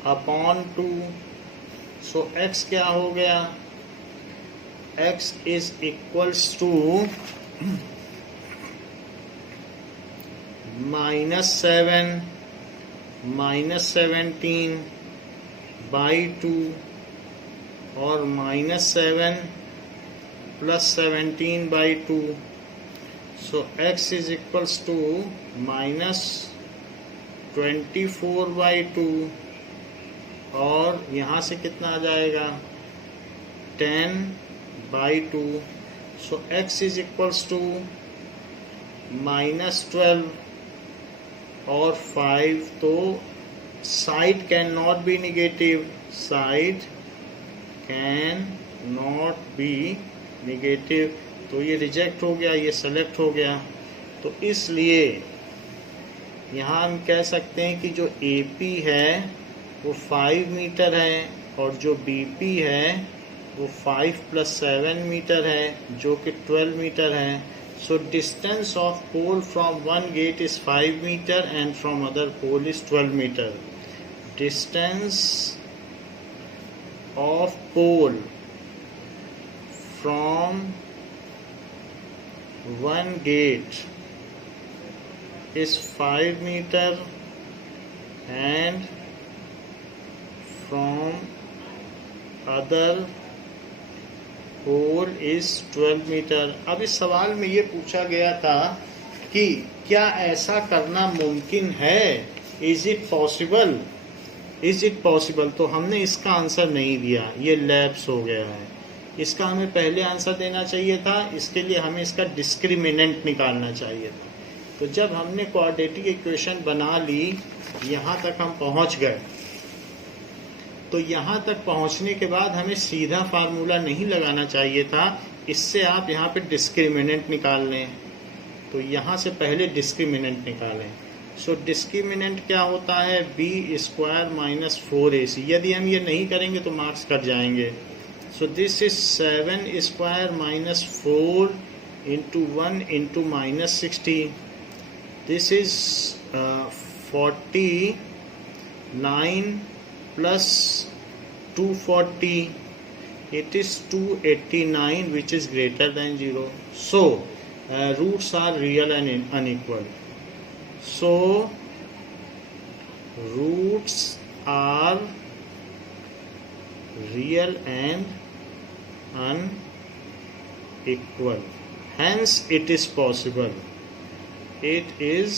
अपॉन 2, सो x क्या हो गया, x is equals to -7 -17 by 2 और -7 plus 17 by 2. So x is equals to -24 by 2 और यहाँ से कितना आ जाएगा 10 by 2. So x is equals to -12 और 5. तो side can not be negative, side can not be negative. तो ये रिजेक्ट हो गया, ये सेलेक्ट हो गया. तो इसलिए यहाँ हम कह सकते हैं कि जो AP है वो 5 मीटर है और जो BP है वो 5 + 7 मीटर है जो कि 12 मीटर है. So distance of pole from one gate is 5 meter and from other pole is 12 meter. Distance of pole from one gate is 5 meter and from other pole is 12 metre. अब इस सवाल में ये पूछा गया था कि क्या ऐसा करना मुमकिन है, is it possible, is it possible. तो हमने इसका आंसर नहीं दिया, ये लैप्स हो गया है. इसका हमें पहले आंसर देना चाहिए था. इसके लिए हमें इसका डिस्क्रिमिनेंट निकालना चाहिए था. तो जब हमने क्वाड्रेटिक इक्वेशन बना ली, यहाँ तक हम पहुँच गए. तो यहाँ तक पहुँचने के बाद हमें सीधा फार्मूला नहीं लगाना चाहिए था. इससे आप यहाँ पे डिस्क्रिमिनेंट निकाल लें. तो यहाँ से पहले डिस्क्रिमिनेंट निकालें. सो डिस्क्रिमिनेंट क्या होता है, b² - 4ac. यदि हम ये नहीं करेंगे तो मार्क्स कट जाएंगे. सो this is 7² - 4 × 1 × -60. This is 49 plus 240. It is 289 which is greater than 0. So roots are real and unequal. So roots are real and unequal. Hence it is possible. It is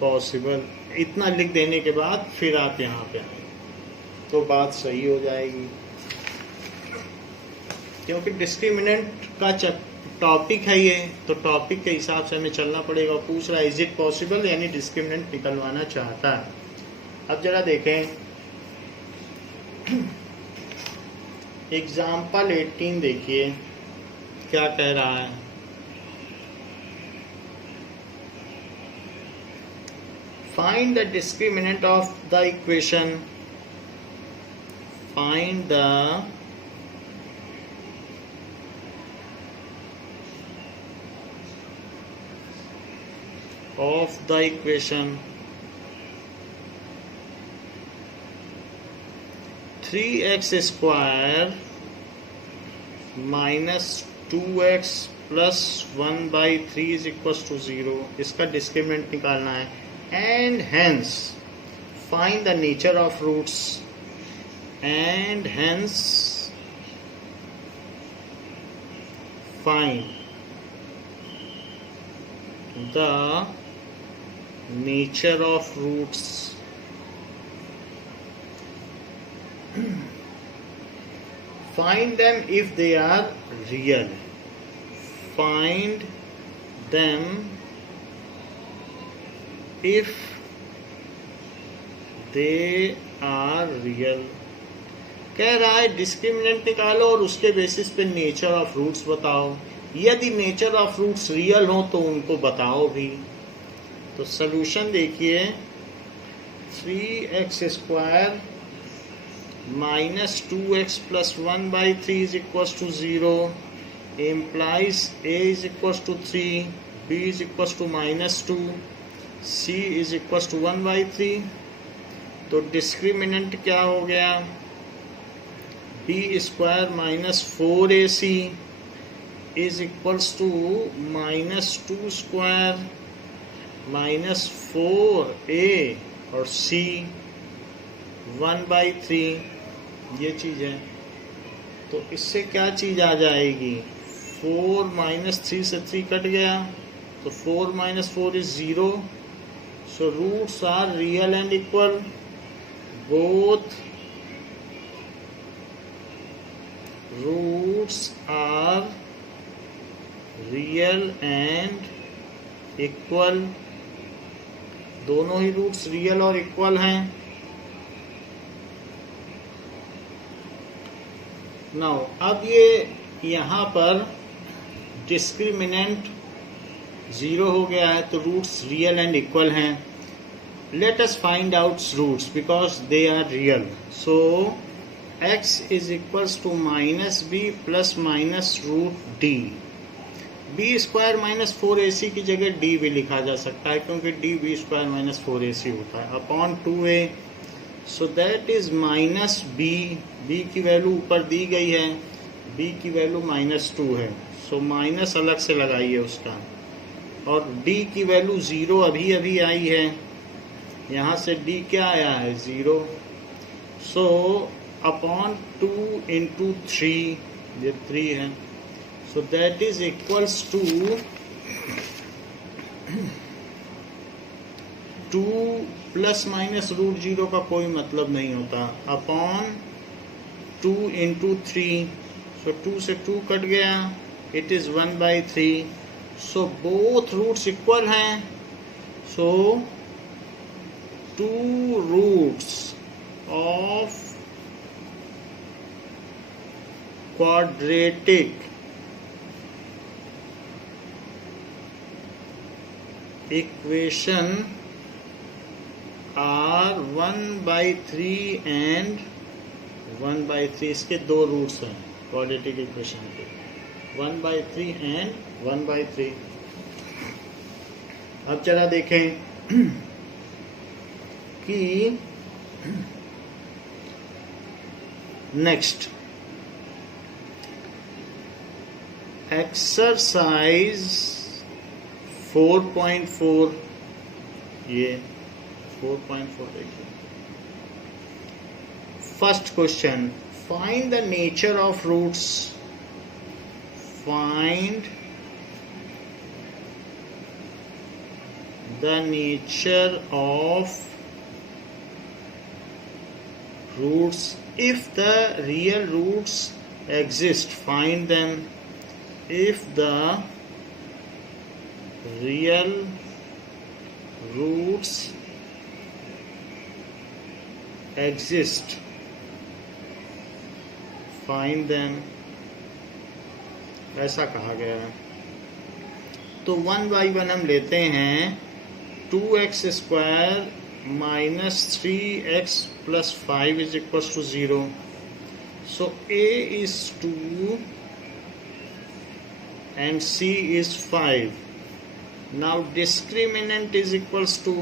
possible. इतना लिख देने के बाद फिर आप यहाँ पे आए तो बात सही हो जाएगी. क्योंकि डिस्क्रिमिनेंट का टॉपिक है ये, तो टॉपिक के हिसाब से हमें चलना पड़ेगा. पूछ रहा है इज इट पॉसिबल, यानी डिस्क्रिमिनेंट निकलवाना चाहता है. अब जरा देखें एग्जाम्पल 18. देखिए क्या कह रहा है. Find the discriminant of the equation. Find the of the equation 3x² minus 2x plus 1/3 is equals to 0. इसका डिस्क्रिमिनेंट निकालना है. And hence find the nature of roots, and hence find the nature of roots. Find them if they are real. Find them if they are real. कह रहा है डिस्क्रिमिनेंट निकालो और उसके बेसिस पे नेचर ऑफ रूट्स बताओ. यदि नेचर ऑफ रूट्स रियल हो तो उनको बताओ भी. तो सलूशन देखिए. 3x² minus 2x plus 1/3 is equals to 0 implies a is equals to 3, b is equals to -2, c is equals to 1/3. तो डिस्क्रिमिनेंट क्या हो गया, b square minus 4ac is equals to minus 2 square minus 4a और c 1/3 ये चीज़ है। तो इससे क्या चीज़ आ जाएगी, 4 माइनस 3 से 3 कट गया, तो 4 minus 4 is 0। So roots are real and equal, both roots are real and equal, दोनों ही रूट्स रियल और इक्वल हैं। नाउ अब ये यहाँ पर डिस्क्रिमिनेंट 0 हो गया है, तो रूट्स रियल एंड इक्वल हैं। Let us find out roots because they are real. So x is equals to minus b plus minus root d. B square minus 4ac की जगह d भी लिखा जा सकता है, क्योंकि d b square minus 4ac होता है, upon 2a। So that is minus b, b की वैल्यू ऊपर दी गई है, b की वैल्यू -2 है। सो माइनस अलग से लगाइए उसका, और d की वैल्यू 0 अभी अभी आई है, यहाँ से d क्या आया है 0। सो अपॉन 2 इंटू 3, ये 3 है। So that is equals to 2 plus minus root 0 का कोई मतलब नहीं होता, अपॉन 2 इंटू 3। सो 2 से 2 कट गया, it is 1/3। So both roots equal हैं। So 2 roots of quadratic equation are 1/3 and 1/3। इसके दो रूट्स हैं क्वाड्रेटिक इक्वेशन के, 1/3 एंड 1/3। अब जरा देखें कि नेक्स्ट एक्सरसाइज 4.4, ये 4.4 देखिए। First question, find the nature of roots. Find the nature of roots if the real roots exist. Find them if the real roots exist. Find them, ऐसा कहा गया है। तो 1 by 1 हम लेते हैं। 2x square minus 3x plus 5 is equals to 0. So a is 2 and c is 5. Now discriminant is equals to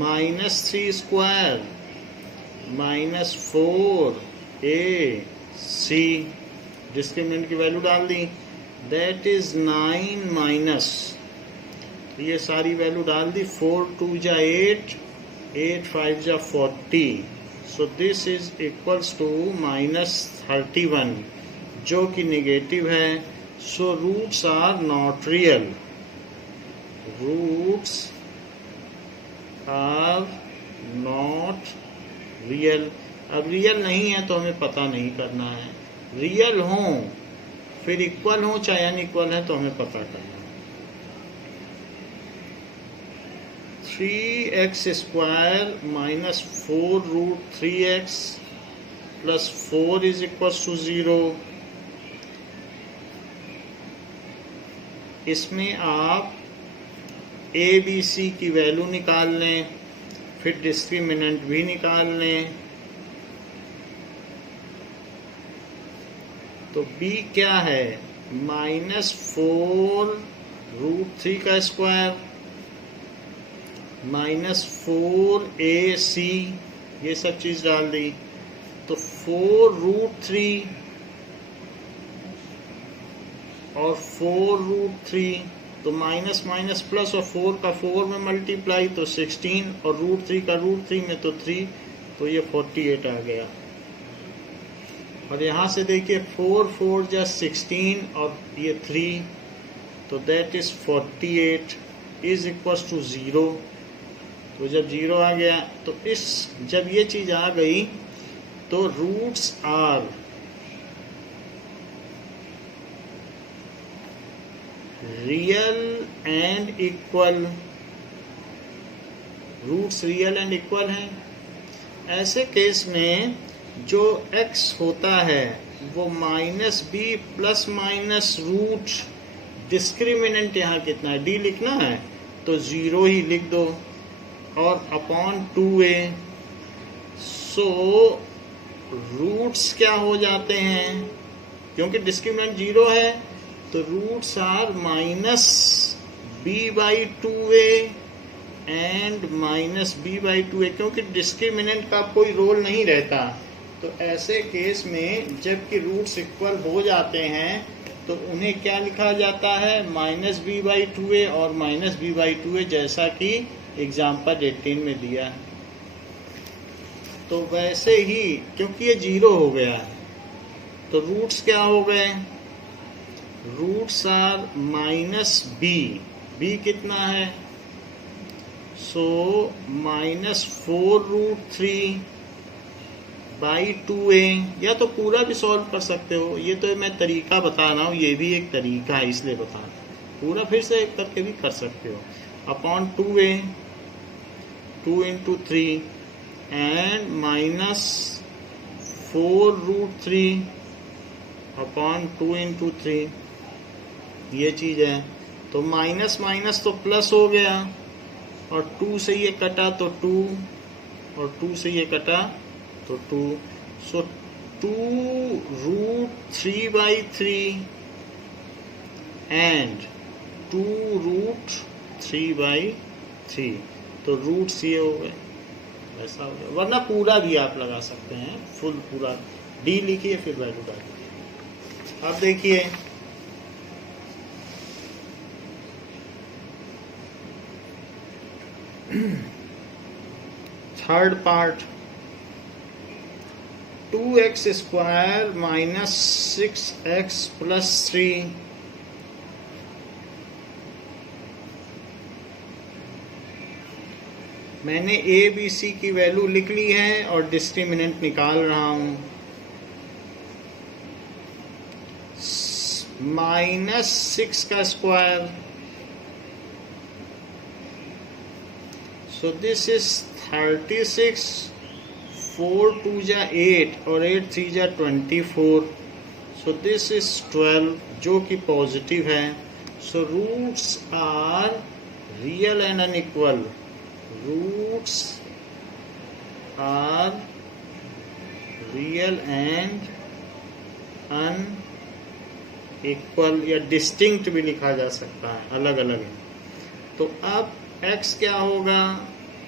minus 3 square minus 4 c। Discriminant की वैल्यू डाल दी, दैट इज 9 माइनस, ये सारी वैल्यू डाल दी, 4 2 जा 8, 8 5 जा 40। So this is equals to -31, जो कि निगेटिव है। So roots are not real, roots are not real. अब रियल नहीं है तो हमें पता नहीं करना है, रियल हो फिर इक्वल हो चाहे अनइक्वल है तो हमें पता करना है। 3x square minus 4 root 3x plus 4 is equal to 0। इसमें आप a b c की वैल्यू निकाल लें, फिर डिस्क्रिमिनेंट भी निकाल लें। तो b क्या है, -4 रूट 3 का स्क्वायर -4ac ये सब चीज़ डाल दी, तो 4√3 और 4√3, तो माइनस माइनस प्लस और 4 का 4 में मल्टीप्लाई तो 16 और √3 का √3 में तो 3, तो ये 48 आ गया। और यहाँ से देखिए 4 4 जा 16 और ये 3, तो that is 48 is equals to 0। तो जब 0 आ गया तो जब ये चीज आ गई तो roots are real and equal, roots real and equal हैं। ऐसे केस में जो x होता है वो -b plus minus root, discriminant यहाँ कितना है, d लिखना है तो 0 ही लिख दो, और अपॉन 2a। सो रूट्स क्या हो जाते हैं, क्योंकि डिस्क्रिमिनेंट 0 है तो roots are -b/2a and -b/2a, क्योंकि डिस्क्रिमिनेंट का कोई रोल नहीं रहता। तो ऐसे केस में जबकि रूट्स इक्वल हो जाते हैं तो उन्हें क्या लिखा जाता है, -b/2a और -b/2a, जैसा कि एग्जाम्पल 18 में दिया है। तो वैसे ही क्योंकि ये 0 हो गया है तो रूट्स क्या हो गए, रूट्स आर -b, b कितना है, सो -4√3/2a, या तो पूरा भी सॉल्व कर सकते हो, ये तो मैं तरीका बता रहा हूँ, ये भी एक तरीका है इसलिए बता रहा हूँ, पूरा फिर से करके भी कर सकते हो, अपॉन 2a, 2 × 3 एंड -4√3 अपॉन 2 × 3, ये चीज है। तो माइनस माइनस तो प्लस हो गया, और 2 से ये कटा तो 2, और 2 से ये कटा तो 2, सो 2√3/3 एंड 2√3/3, तो रूट्स ये हो गए, ऐसा हो गया। वरना पूरा भी आप लगा सकते हैं, फुल पूरा d लिखिए फिर वैल्यू डालिए। अब देखिए थर्ड पार्ट, 2x² - 6x + 3 मैंने a b c की वैल्यू लिख ली है और डिस्क्रिमिनेंट निकाल रहा हूं। -6 का स्क्वायर, so this is 36, 4 2 जा 8 और 8 3 जा 24, so this is 12, जो कि पॉजिटिव है। so roots are real and unequal, roots are real and unequal, या डिस्टिंक्ट भी लिखा जा सकता है, अलग अलग है। तो अब x क्या होगा,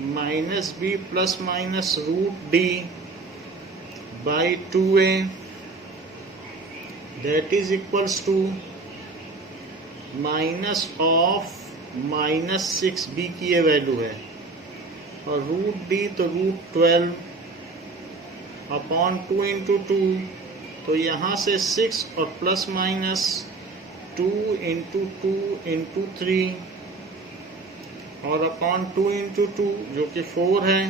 -b plus minus √d/2a, that is equals to minus of -6b की ये वैल्यू है, और √d तो √12 अपॉन 2 × 2, तो यहाँ से 6 और प्लस माइनस 2 × 2 × 3 और अपॉन 2 × 2 जो कि 4 है,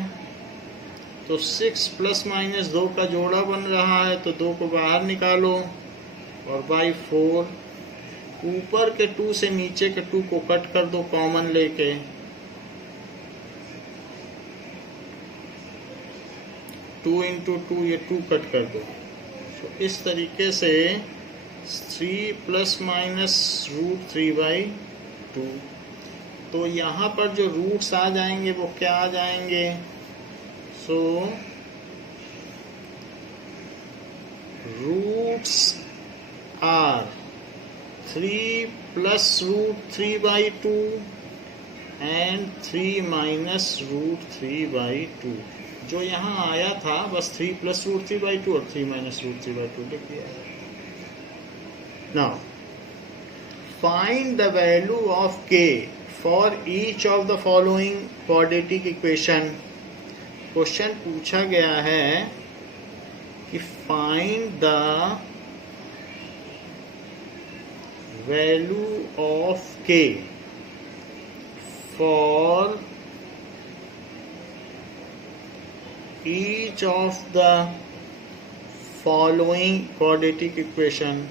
तो 6 प्लस माइनस 2 का जोड़ा बन रहा है, तो 2 को बाहर निकालो और बाई 4, ऊपर के 2 से नीचे के 2 को कट कर दो कॉमन लेके, 2 × 2 ये 2 कट कर दो। तो इस तरीके से 3 प्लस माइनस √3/2, तो यहाँ पर जो रूट्स आ जाएंगे वो क्या आ जाएंगे, so roots are 3 plus √3/2 and 3 minus √3/2, जो यहाँ आया था बस 3 + √3/2 और 3 - √3/2 लिख दिया है। Now find the value of k for each of the following quadratic equation. Question पूछा गया है कि find the value of k for each of the following quadratic equation.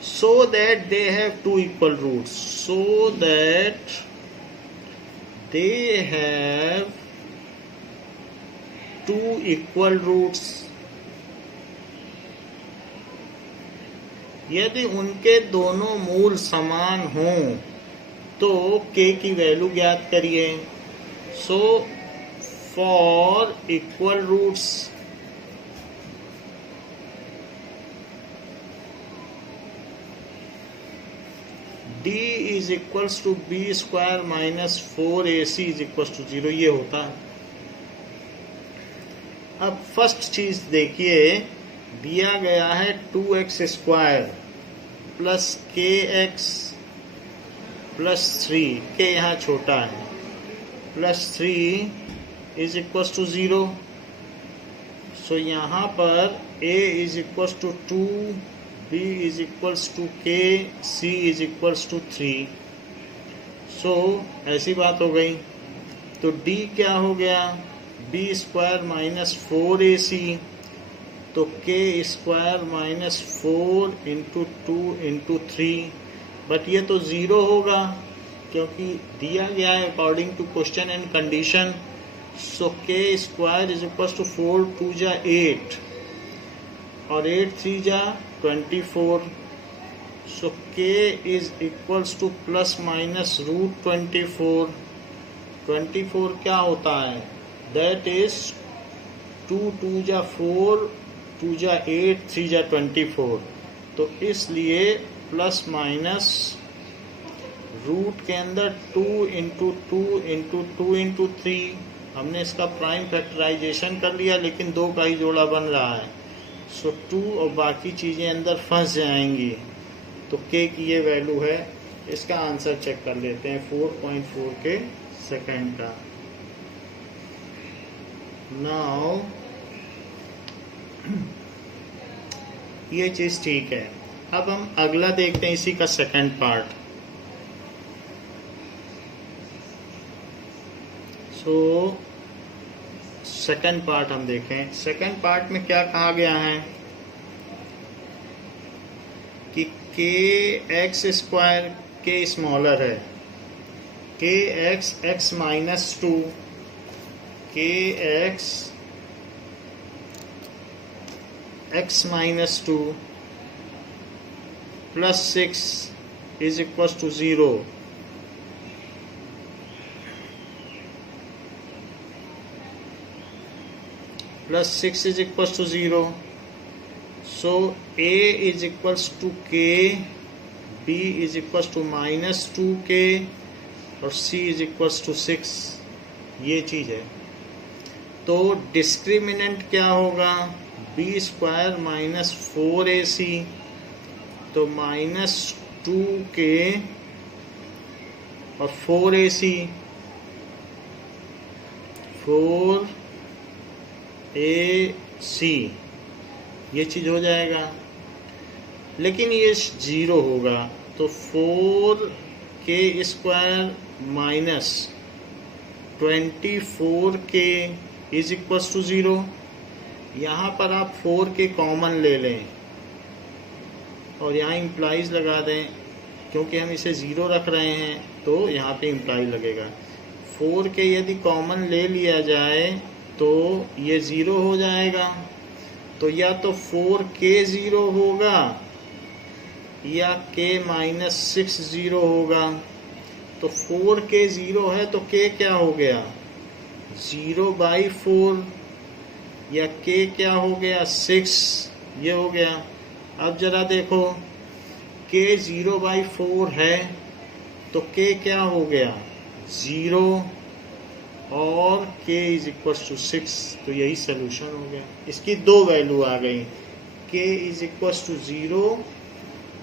So that they have two equal roots. So that they have two equal roots. यदि उनके दोनों मूल समान हों तो k की वैल्यू ज्ञात करिए। So for equal roots d is equals to b square minus 4ac is equals to 0, ये होता है। अब फर्स्ट चीज देखिए, दिया गया है 2x² प्लस kx प्लस 3, के यहाँ छोटा है, plus 3 is equals to 0। So यहाँ पर a is equals to 2, b is equals to k, c is equals to 3। So ऐसी बात हो गई। तो d क्या हो गया, b² माइनस 4ac, तो k² minus 4 into 2 into 3, but ये तो 0 होगा क्योंकि दिया गया है according to question and condition. So k² is equal to 4 2 जा 8 और 8 3 जा 24। So k is equals to plus minus √24। 24 क्या होता है, दैट इज 2 2 जा 4 2 जा 8 3 जा 24। तो इसलिए प्लस माइनस रूट के अंदर 2 इंटू 2 इंटू 2 इंटू 3, हमने इसका प्राइम फैक्टराइजेशन कर लिया लेकिन 2 का ही जोड़ा बन रहा है। सो 2 और बाकी चीज़ें अंदर फंस जाएंगी। तो k की ये वैल्यू है। इसका आंसर चेक कर लेते हैं 4.4 के सेकेंड का। नाउ ये चीज ठीक है। अब हम अगला देखते हैं, इसी का second part. So second part हम देखें। सेकंड पार्ट में क्या कहा गया है कि kx², k स्मॉलर है, kx x minus 2, kx x minus 2 plus 6 is equal to 0। Plus 6 is equal to 0। So a is equal to k, b is equal to minus 2k और c इज इक्वल टू 6। ये चीज है। तो डिस्क्रिमिनेंट क्या होगा, b² माइनस 4ac, तो माइनस 2k और 4ac, 4ac, ये चीज हो जाएगा। लेकिन ये 0 होगा, तो 4k² minus 24k is equal to 0। यहाँ पर आप 4k कॉमन ले लें और यहाँ इम्प्लाइज लगा दें, क्योंकि हम इसे 0 रख रहे हैं तो यहाँ पे इम्प्लाई लगेगा। 4k यदि कॉमन ले लिया जाए तो ये 0 हो जाएगा। तो या तो 4k 0 होगा या k माइनस 6 0 होगा। तो 4k 0 है तो k क्या हो गया, 0/4। या k क्या हो गया 6, ये हो गया। अब जरा देखो k 0/4 है तो k क्या हो गया 0 और k इज इक्वल्स टू 6, तो यही सोल्यूशन हो गया। इसकी दो वैल्यू आ गई, k is equals to 0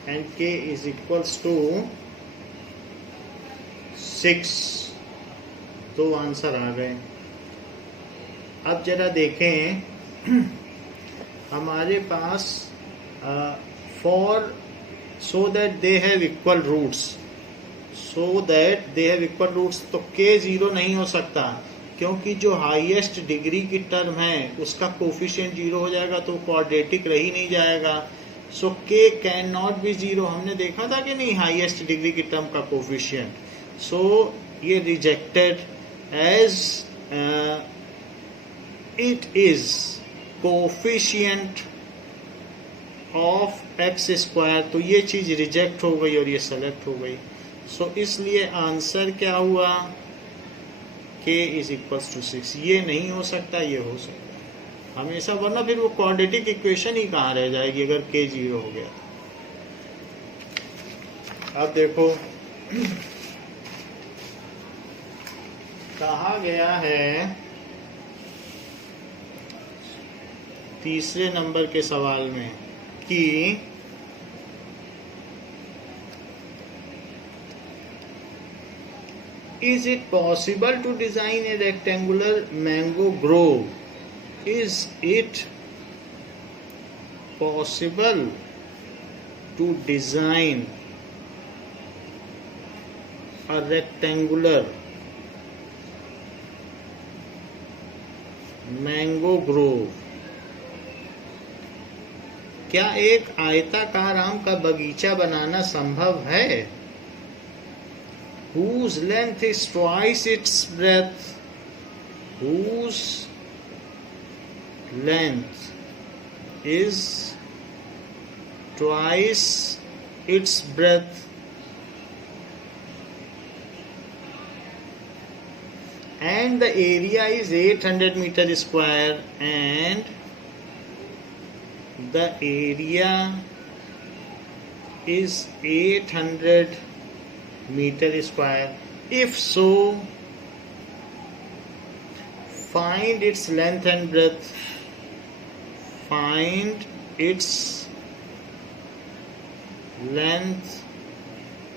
and k is equals to 6, दो आंसर आ गए। अब जरा देखें हमारे पास for so that they have equal roots, so that they have equal roots, तो k 0 नहीं हो सकता क्योंकि जो हाईएस्ट डिग्री की टर्म है उसका कोफिशिएंट 0 हो जाएगा तो क्वाड्रेटिक रह ही नहीं जाएगा। So k can not be 0, हमने देखा था कि नहीं हाईएस्ट डिग्री की टर्म का कोफिशिएंट। सो ये rejected as it is coefficient of x square, तो ये चीज रिजेक्ट हो गई और ये सेलेक्ट हो गई। सो इसलिए आंसर क्या हुआ k इज इक्वल्स टू 6, ये नहीं हो सकता, ये हो सकता है हमेशा, वरना फिर वो क्वाड्रेटिक इक्वेशन ही कहाँ रह जाएगी अगर k 0 हो गया। अब देखो कहा गया है तीसरे नंबर के सवाल में कि is it possible to design a rectangular mango grove? Is it possible to design a rectangular mango grove? क्या एक आयताकार आम का बगीचा बनाना संभव है? Whose length is twice its breadth? Whose length is twice its breadth? And the area is 800 meter square, and the area is 800 meter square. If so, find its length and breadth. Find its length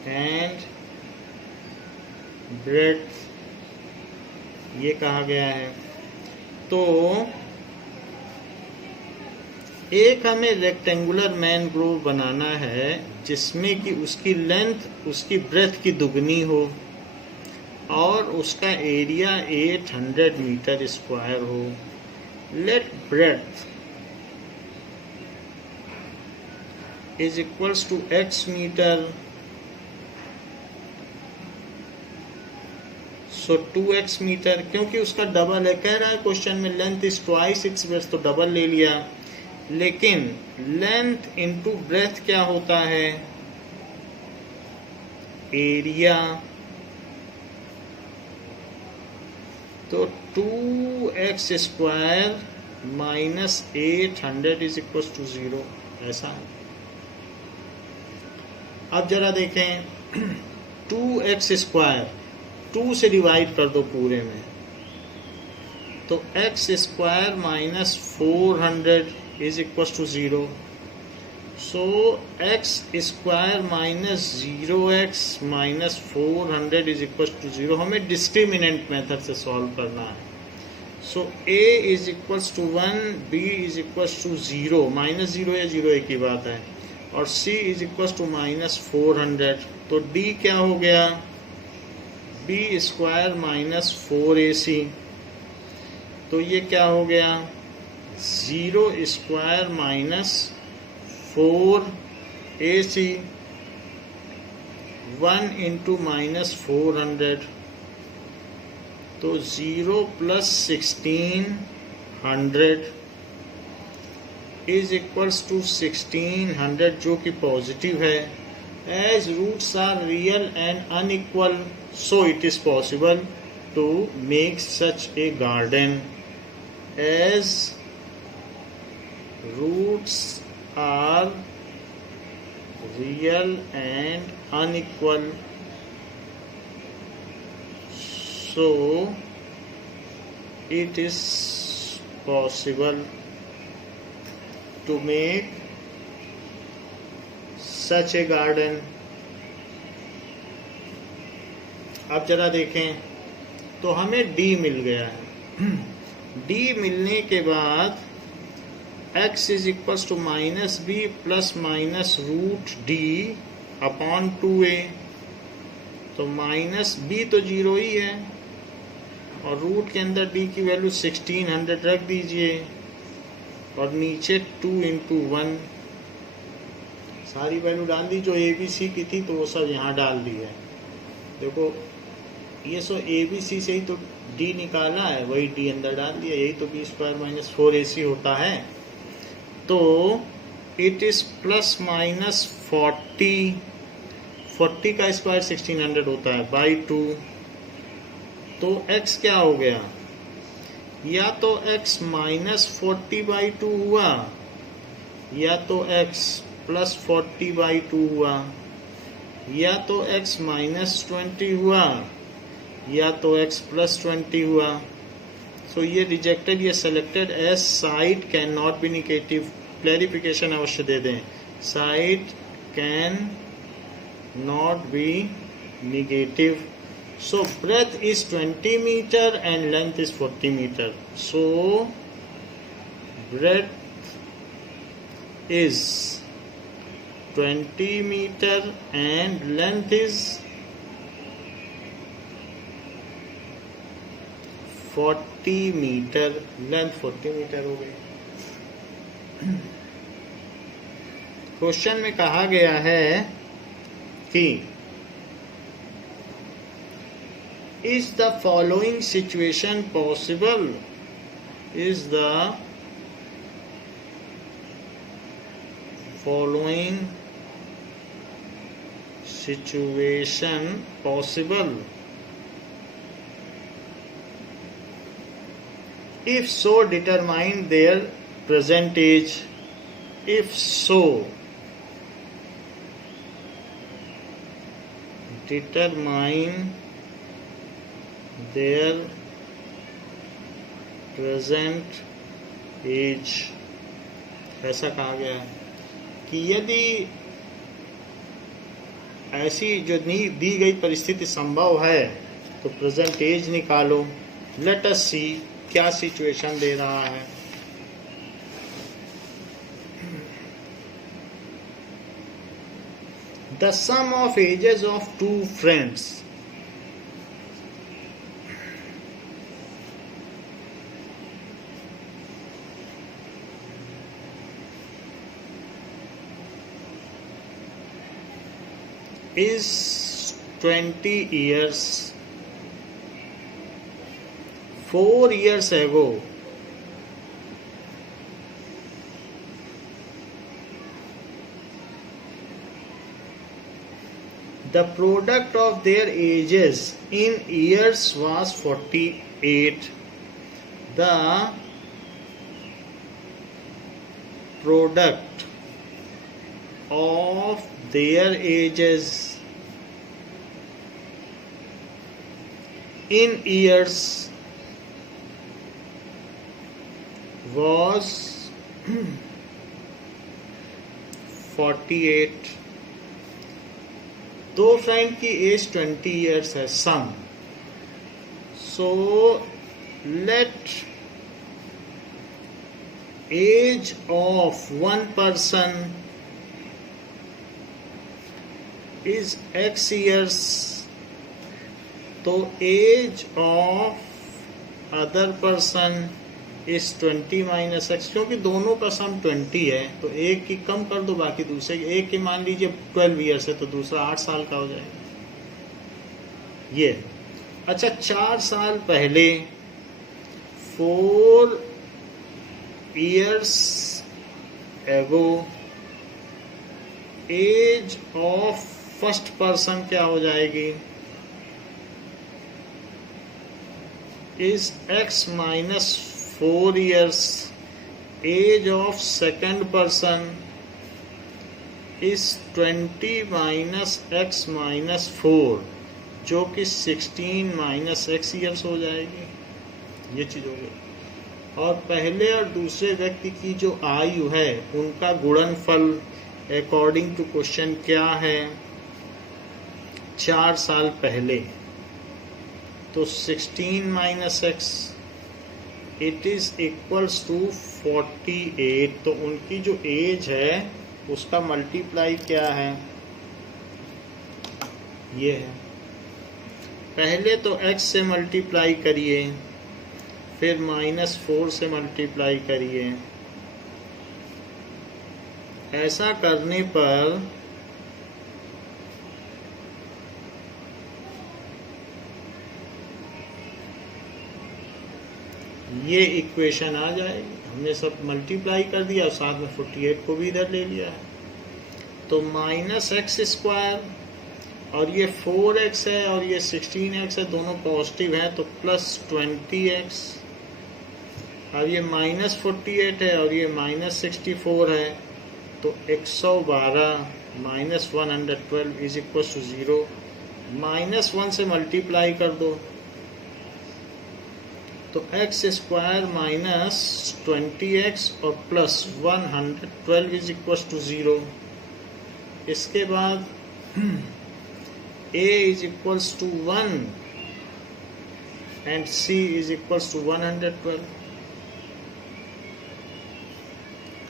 and breadth, ये कहा गया है। तो एक हमें रेक्टेंगुलर मैनग्रोव बनाना है जिसमें कि उसकी लेंथ उसकी ब्रेथ की दुगनी हो और उसका एरिया 800 मीटर स्क्वायर हो। Let breadth is equals to x metre, so 2x metre, क्योंकि उसका डबल है, कह रहा है क्वेश्चन में length is twice its breadth, तो डबल ले लिया। लेकिन लेंथ इनटू ब्रेथ क्या होता है एरिया, तो 2x square minus 800 is equal to 0, ऐसा है। अब जरा देखें 2x स्क्वायर 2 से डिवाइड कर दो पूरे में, तो x square minus 400 is equal to 0। So x square minus 0x minus 400 is equal to 0। हमें डिस्क्रिमिनेंट मेथड से सॉल्व करना है। So a is equal to 1, b is equal to 0, minus 0 या 0 एक ही बात है, और c is equal to minus 400। तो d क्या हो गया b स्क्वायर माइनस 4ac, तो ये क्या हो गया 0 square minus 4ac, 1 into minus 400, तो 0 प्लस 1600 इज इक्वल्स टू 1600, जो कि पॉजिटिव है। As roots are real and unequal, so it is possible to make such a garden as roots are real and unequal, so it is possible to make such a garden. अब जरा देखें तो हमें D मिल गया है। D मिलने के बाद x is equal to minus b plus minus root d upon 2a। तो माइनस बी तो 0 ही है और रूट के अंदर d की वैल्यू 1600 रख दीजिए और नीचे 2 इंटू 1 सारी वैल्यू डाल दी। जो ए बी सी की थी तो वो सब यहाँ डाल दी है। देखो ये सो ए बी सी से ही तो d निकाला है, वही d अंदर डाल दिया। यही तो b स्क्वायर माइनस 4ac होता है। तो इट इज प्लस माइनस 40 का स्क्वायर 1600 होता है बाई 2। तो x क्या हो गया, या तो x माइनस 40 बाई 2 हुआ या तो x प्लस 40 बाई 2 हुआ या तो x माइनस 20 हुआ या तो x प्लस 20 हुआ। सो ये रिजेक्टेड, ये selected as side can not be negative. Clarification अवश्य दे दें, side can not be negative. So breadth is 20 metre and length is 40 metre. So breadth is 20 metre and length is 40 metre. Length 40 metre हो गई। क्वेश्चन में कहा गया है कि is the following situation possible, is the following situation possible. If so, determine their present age. If so, determine their present age। ऐसा कहा गया है कि यदि ऐसी जो दी गई परिस्थिति संभव है तो प्रेजेंट एज निकालो। लेट अस सी क्या सिचुएशन दे रहा है। The sum of ages of 2 friends is 20 years। 4 years ago, the product of their ages in years was 48. The product of their ages in years was 48। दो फ्रेंड की एज 20 years है सम। So let age of one person is x years, तो age of other person is 20 minus x. क्योंकि दोनों का सम 20 है तो एक की कम कर दो, बाकी दूसरे एक की मान लीजिए 12 years है तो दूसरा 8 साल का हो जाएगा। ये अच्छा 4 साल पहले 4 years ago age of first person क्या हो जाएगी, is x minus 4 years। Age of second person is 20 minus x minus 4, जो कि 16 माइनस एक्स ईयर्स हो जाएगी। ये चीज हो गई। और पहले और दूसरे व्यक्ति की जो आयु है उनका गुणनफल अकॉर्डिंग टू क्वेश्चन क्या है? 4 साल पहले, तो 16 minus x it is equals to 48। तो उनकी जो एज है उसका मल्टीप्लाई क्या है? ये है। पहले तो x से मल्टीप्लाई करिए, फिर -4 से मल्टीप्लाई करिए। ऐसा करने पर ये इक्वेशन आ जाएगी। हमने सब मल्टीप्लाई कर दिया और साथ में 48 को भी इधर ले लिया है। तो -x² और ये 4x है और ये 16x है, दोनों पॉजिटिव हैं, तो +20x। अब ये -48 है और ये -64 है, तो 112 - 112 इज इक्वल टू 0। -1 से मल्टीप्लाई कर दो, तो x² -20x और +112 इज इक्वल टू 0। इसके बाद a is equals to 1 and c is equals to 112।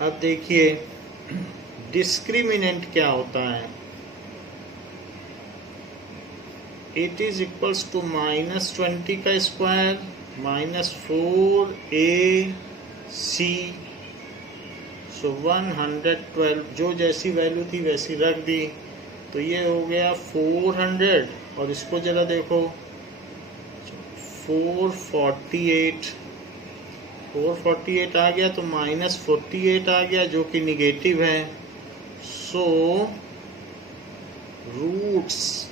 अब देखिए डिस्क्रिमिनेंट क्या होता है? इट इज इक्वल्स टू -20 का स्क्वायर -4ac, सो 112। जो जैसी वैल्यू थी वैसी रख दी, तो ये हो गया 400 और इसको जरा देखो 448 आ गया, तो -48 आ गया जो कि निगेटिव है। So roots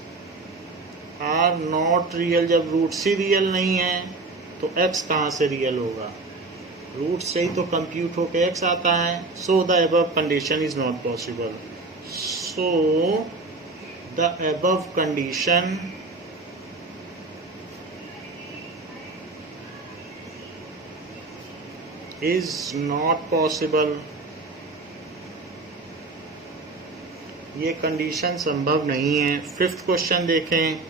are not real. जब रूट्स ही रियल नहीं है तो x कहाँ से रियल होगा? रूट से ही तो कंप्यूट होकर x आता है। So the above condition is not possible. So the above condition is not possible। ये कंडीशन संभव नहीं है। 5th क्वेश्चन देखें।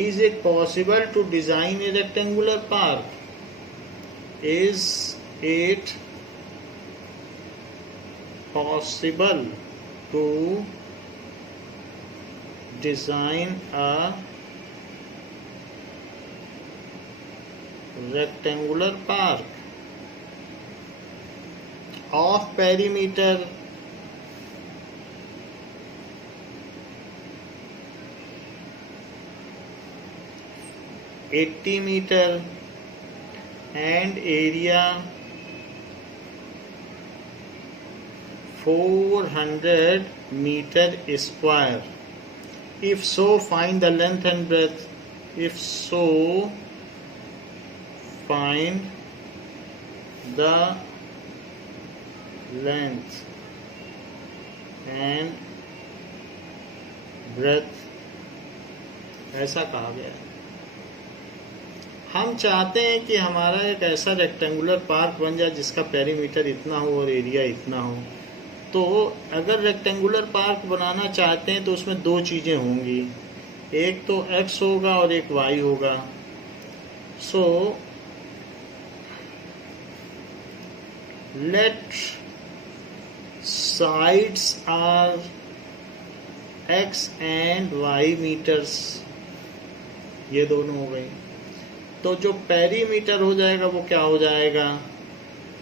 Is it possible to design a rectangular park? Is it possible to design a rectangular park of perimeter 80 meter and area 400 meter square? If so, find the length and breadth. If so, find the length and breadth। ऐसा कहा गया है। हम चाहते हैं कि हमारा एक ऐसा रेक्टेंगुलर पार्क बन जाए जिसका पेरीमीटर इतना हो और एरिया इतना हो। तो अगर रेक्टेंगुलर पार्क बनाना चाहते हैं तो उसमें 2 चीज़ें होंगी, एक तो x होगा और एक y होगा। So let sides are x and y metres, ये दोनों हो गई। तो जो पेरीमीटर हो जाएगा वो क्या हो जाएगा?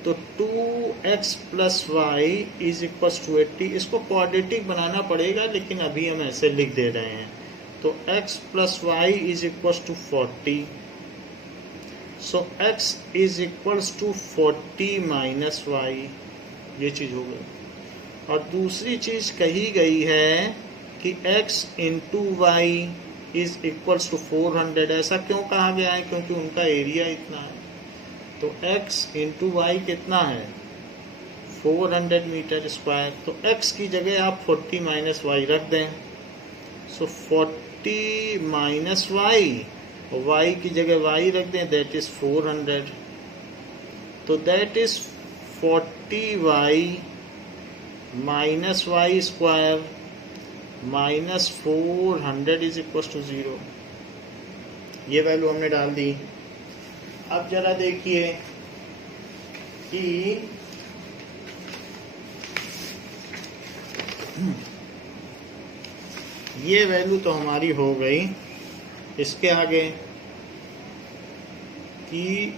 तो 2x + y is equal to 80। इसको क्वाड्रेटिक बनाना पड़ेगा, लेकिन अभी हम ऐसे लिख दे रहे हैं। तो x + y is equal to 40। So x is equal to 40 minus y। ये चीज़ हो गई। और दूसरी चीज़ कही गई है कि x into y is equal to 400। ऐसा क्यों कहा गया है? क्योंकि उनका एरिया इतना है। तो x इंटू वाई कितना है 400 मीटर स्क्वायर। तो x की जगह आप 40 माइनस वाई रख दें। सो 40 माइनस वाई और y की जगह y रख दें, दैट इज 400। तो that is 40y minus y square minus 400 is equal to 0। ये वैल्यू हमने डाल दी। अब जरा देखिए कि ये वैल्यू तो हमारी हो गई। इसके आगे कि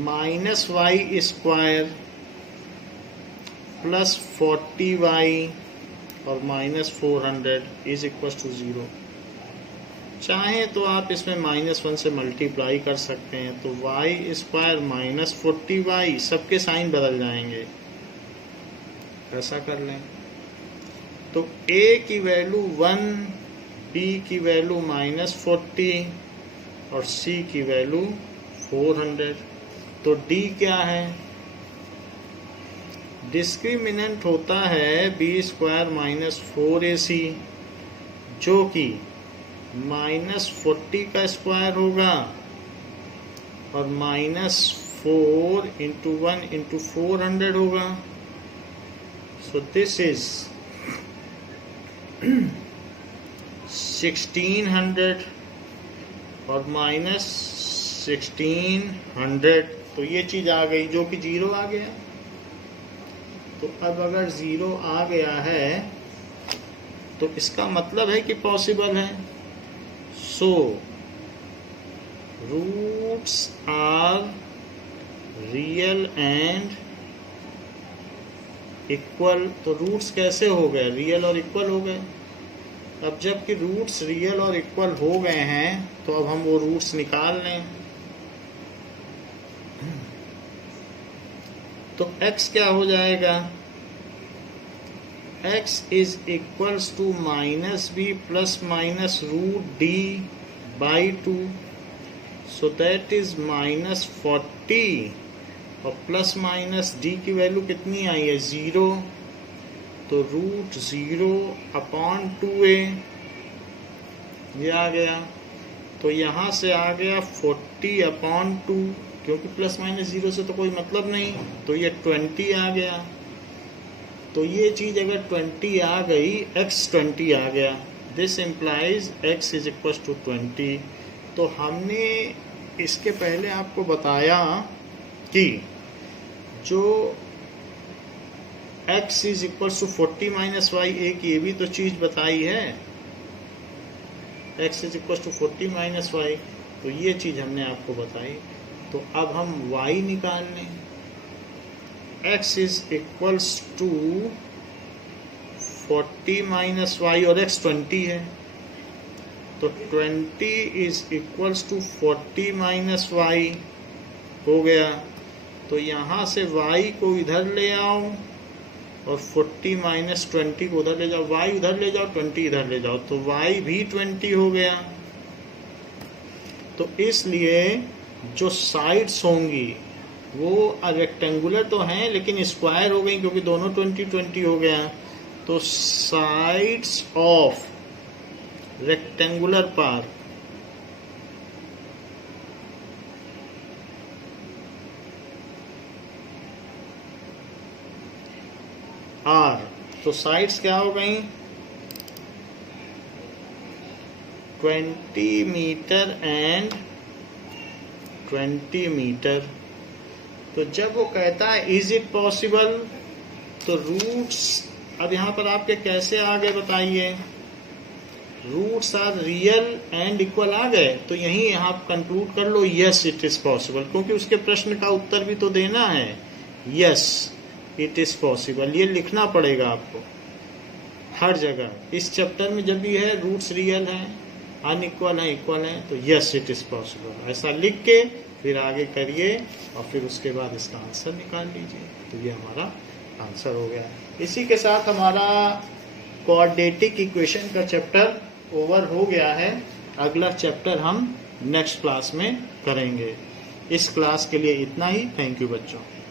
minus y square plus 40y और माइनस 400 इज इक्वल टू 0। चाहे तो आप इसमें -1 से मल्टीप्लाई कर सकते हैं, तो y स्क्वायर माइनस 40y, सबके साइन बदल जाएंगे, ऐसा कर लें। तो a की वैल्यू 1, b की वैल्यू -40 और c की वैल्यू 400। तो d क्या है? डिस्क्रिमिनेंट होता है b स्क्वायर माइनस 4ac, जो कि -40 का स्क्वायर होगा और -4 इंटू 1 इंटू 400 होगा। सो दिस इज 1600 और -1600। तो ये चीज आ गई जो कि 0 आ गया। तो अब अगर 0 आ गया है तो इसका मतलब है कि पॉसिबल है। So roots are real and equal. तो रूट्स कैसे हो गए? रियल और इक्वल हो गए। अब जबकि रूट्स रियल और इक्वल हो गए हैं तो अब हम वो रूट्स निकाल लें। तो x क्या हो जाएगा? x is equals to -b plus minus √d/2। So that is -40 और प्लस माइनस d की वैल्यू कितनी आई है? 0। तो √0/2a ये आ गया। तो यहाँ से आ गया 40/2, क्योंकि प्लस माइनस 0 से तो कोई मतलब नहीं, तो ये 20 आ गया। तो ये चीज़ अगर 20 आ गई, x 20 आ गया, this implies x is equal to 20। तो हमने इसके पहले आपको बताया कि जो x is equal to 40 minus y, एक ये भी तो चीज़ बताई है, x is equal to 40 minus y. तो ये चीज़ हमने आपको बताई। तो अब हम y निकाल लें। x is equals to 40 minus y और x 20 है, तो 20 is equals to 40 minus y हो गया। तो यहाँ से y को इधर ले आओ और 40 माइनस 20 को उधर ले जाओ, y उधर ले जाओ, 20 इधर ले जाओ, तो y भी 20 हो गया। तो इसलिए जो साइड्स होंगी वो रेक्टेंगुलर तो हैं लेकिन स्क्वायर हो गई, क्योंकि दोनों 20-20 हो गया। तो sides of rectangular park are, तो साइड्स क्या हो गई? 20 मीटर एंड 20 मीटर। तो जब वो कहता है इज इट पॉसिबल, तो रूट्स अब यहाँ पर आपके कैसे आ गए बताइए? Roots are real and equal आ गए, तो यहीं आप कंक्लूड कर लो यस इट इज पॉसिबल, क्योंकि उसके प्रश्न का उत्तर भी तो देना है। यस इट इज पॉसिबल, ये लिखना पड़ेगा आपको हर जगह। इस चैप्टर में जब भी है रूट्स रियल हैं, अनइक्वल हैं, इक्वल हैं, तो यस इट इज पॉसिबल ऐसा लिख के फिर आगे करिए और फिर उसके बाद इसका आंसर निकाल लीजिए। तो ये हमारा आंसर हो गया। इसी के साथ हमारा क्वाड्रेटिक इक्वेशन का चैप्टर ओवर हो गया है। अगला चैप्टर हम नेक्स्ट क्लास में करेंगे। इस क्लास के लिए इतना ही। थैंक यू बच्चों।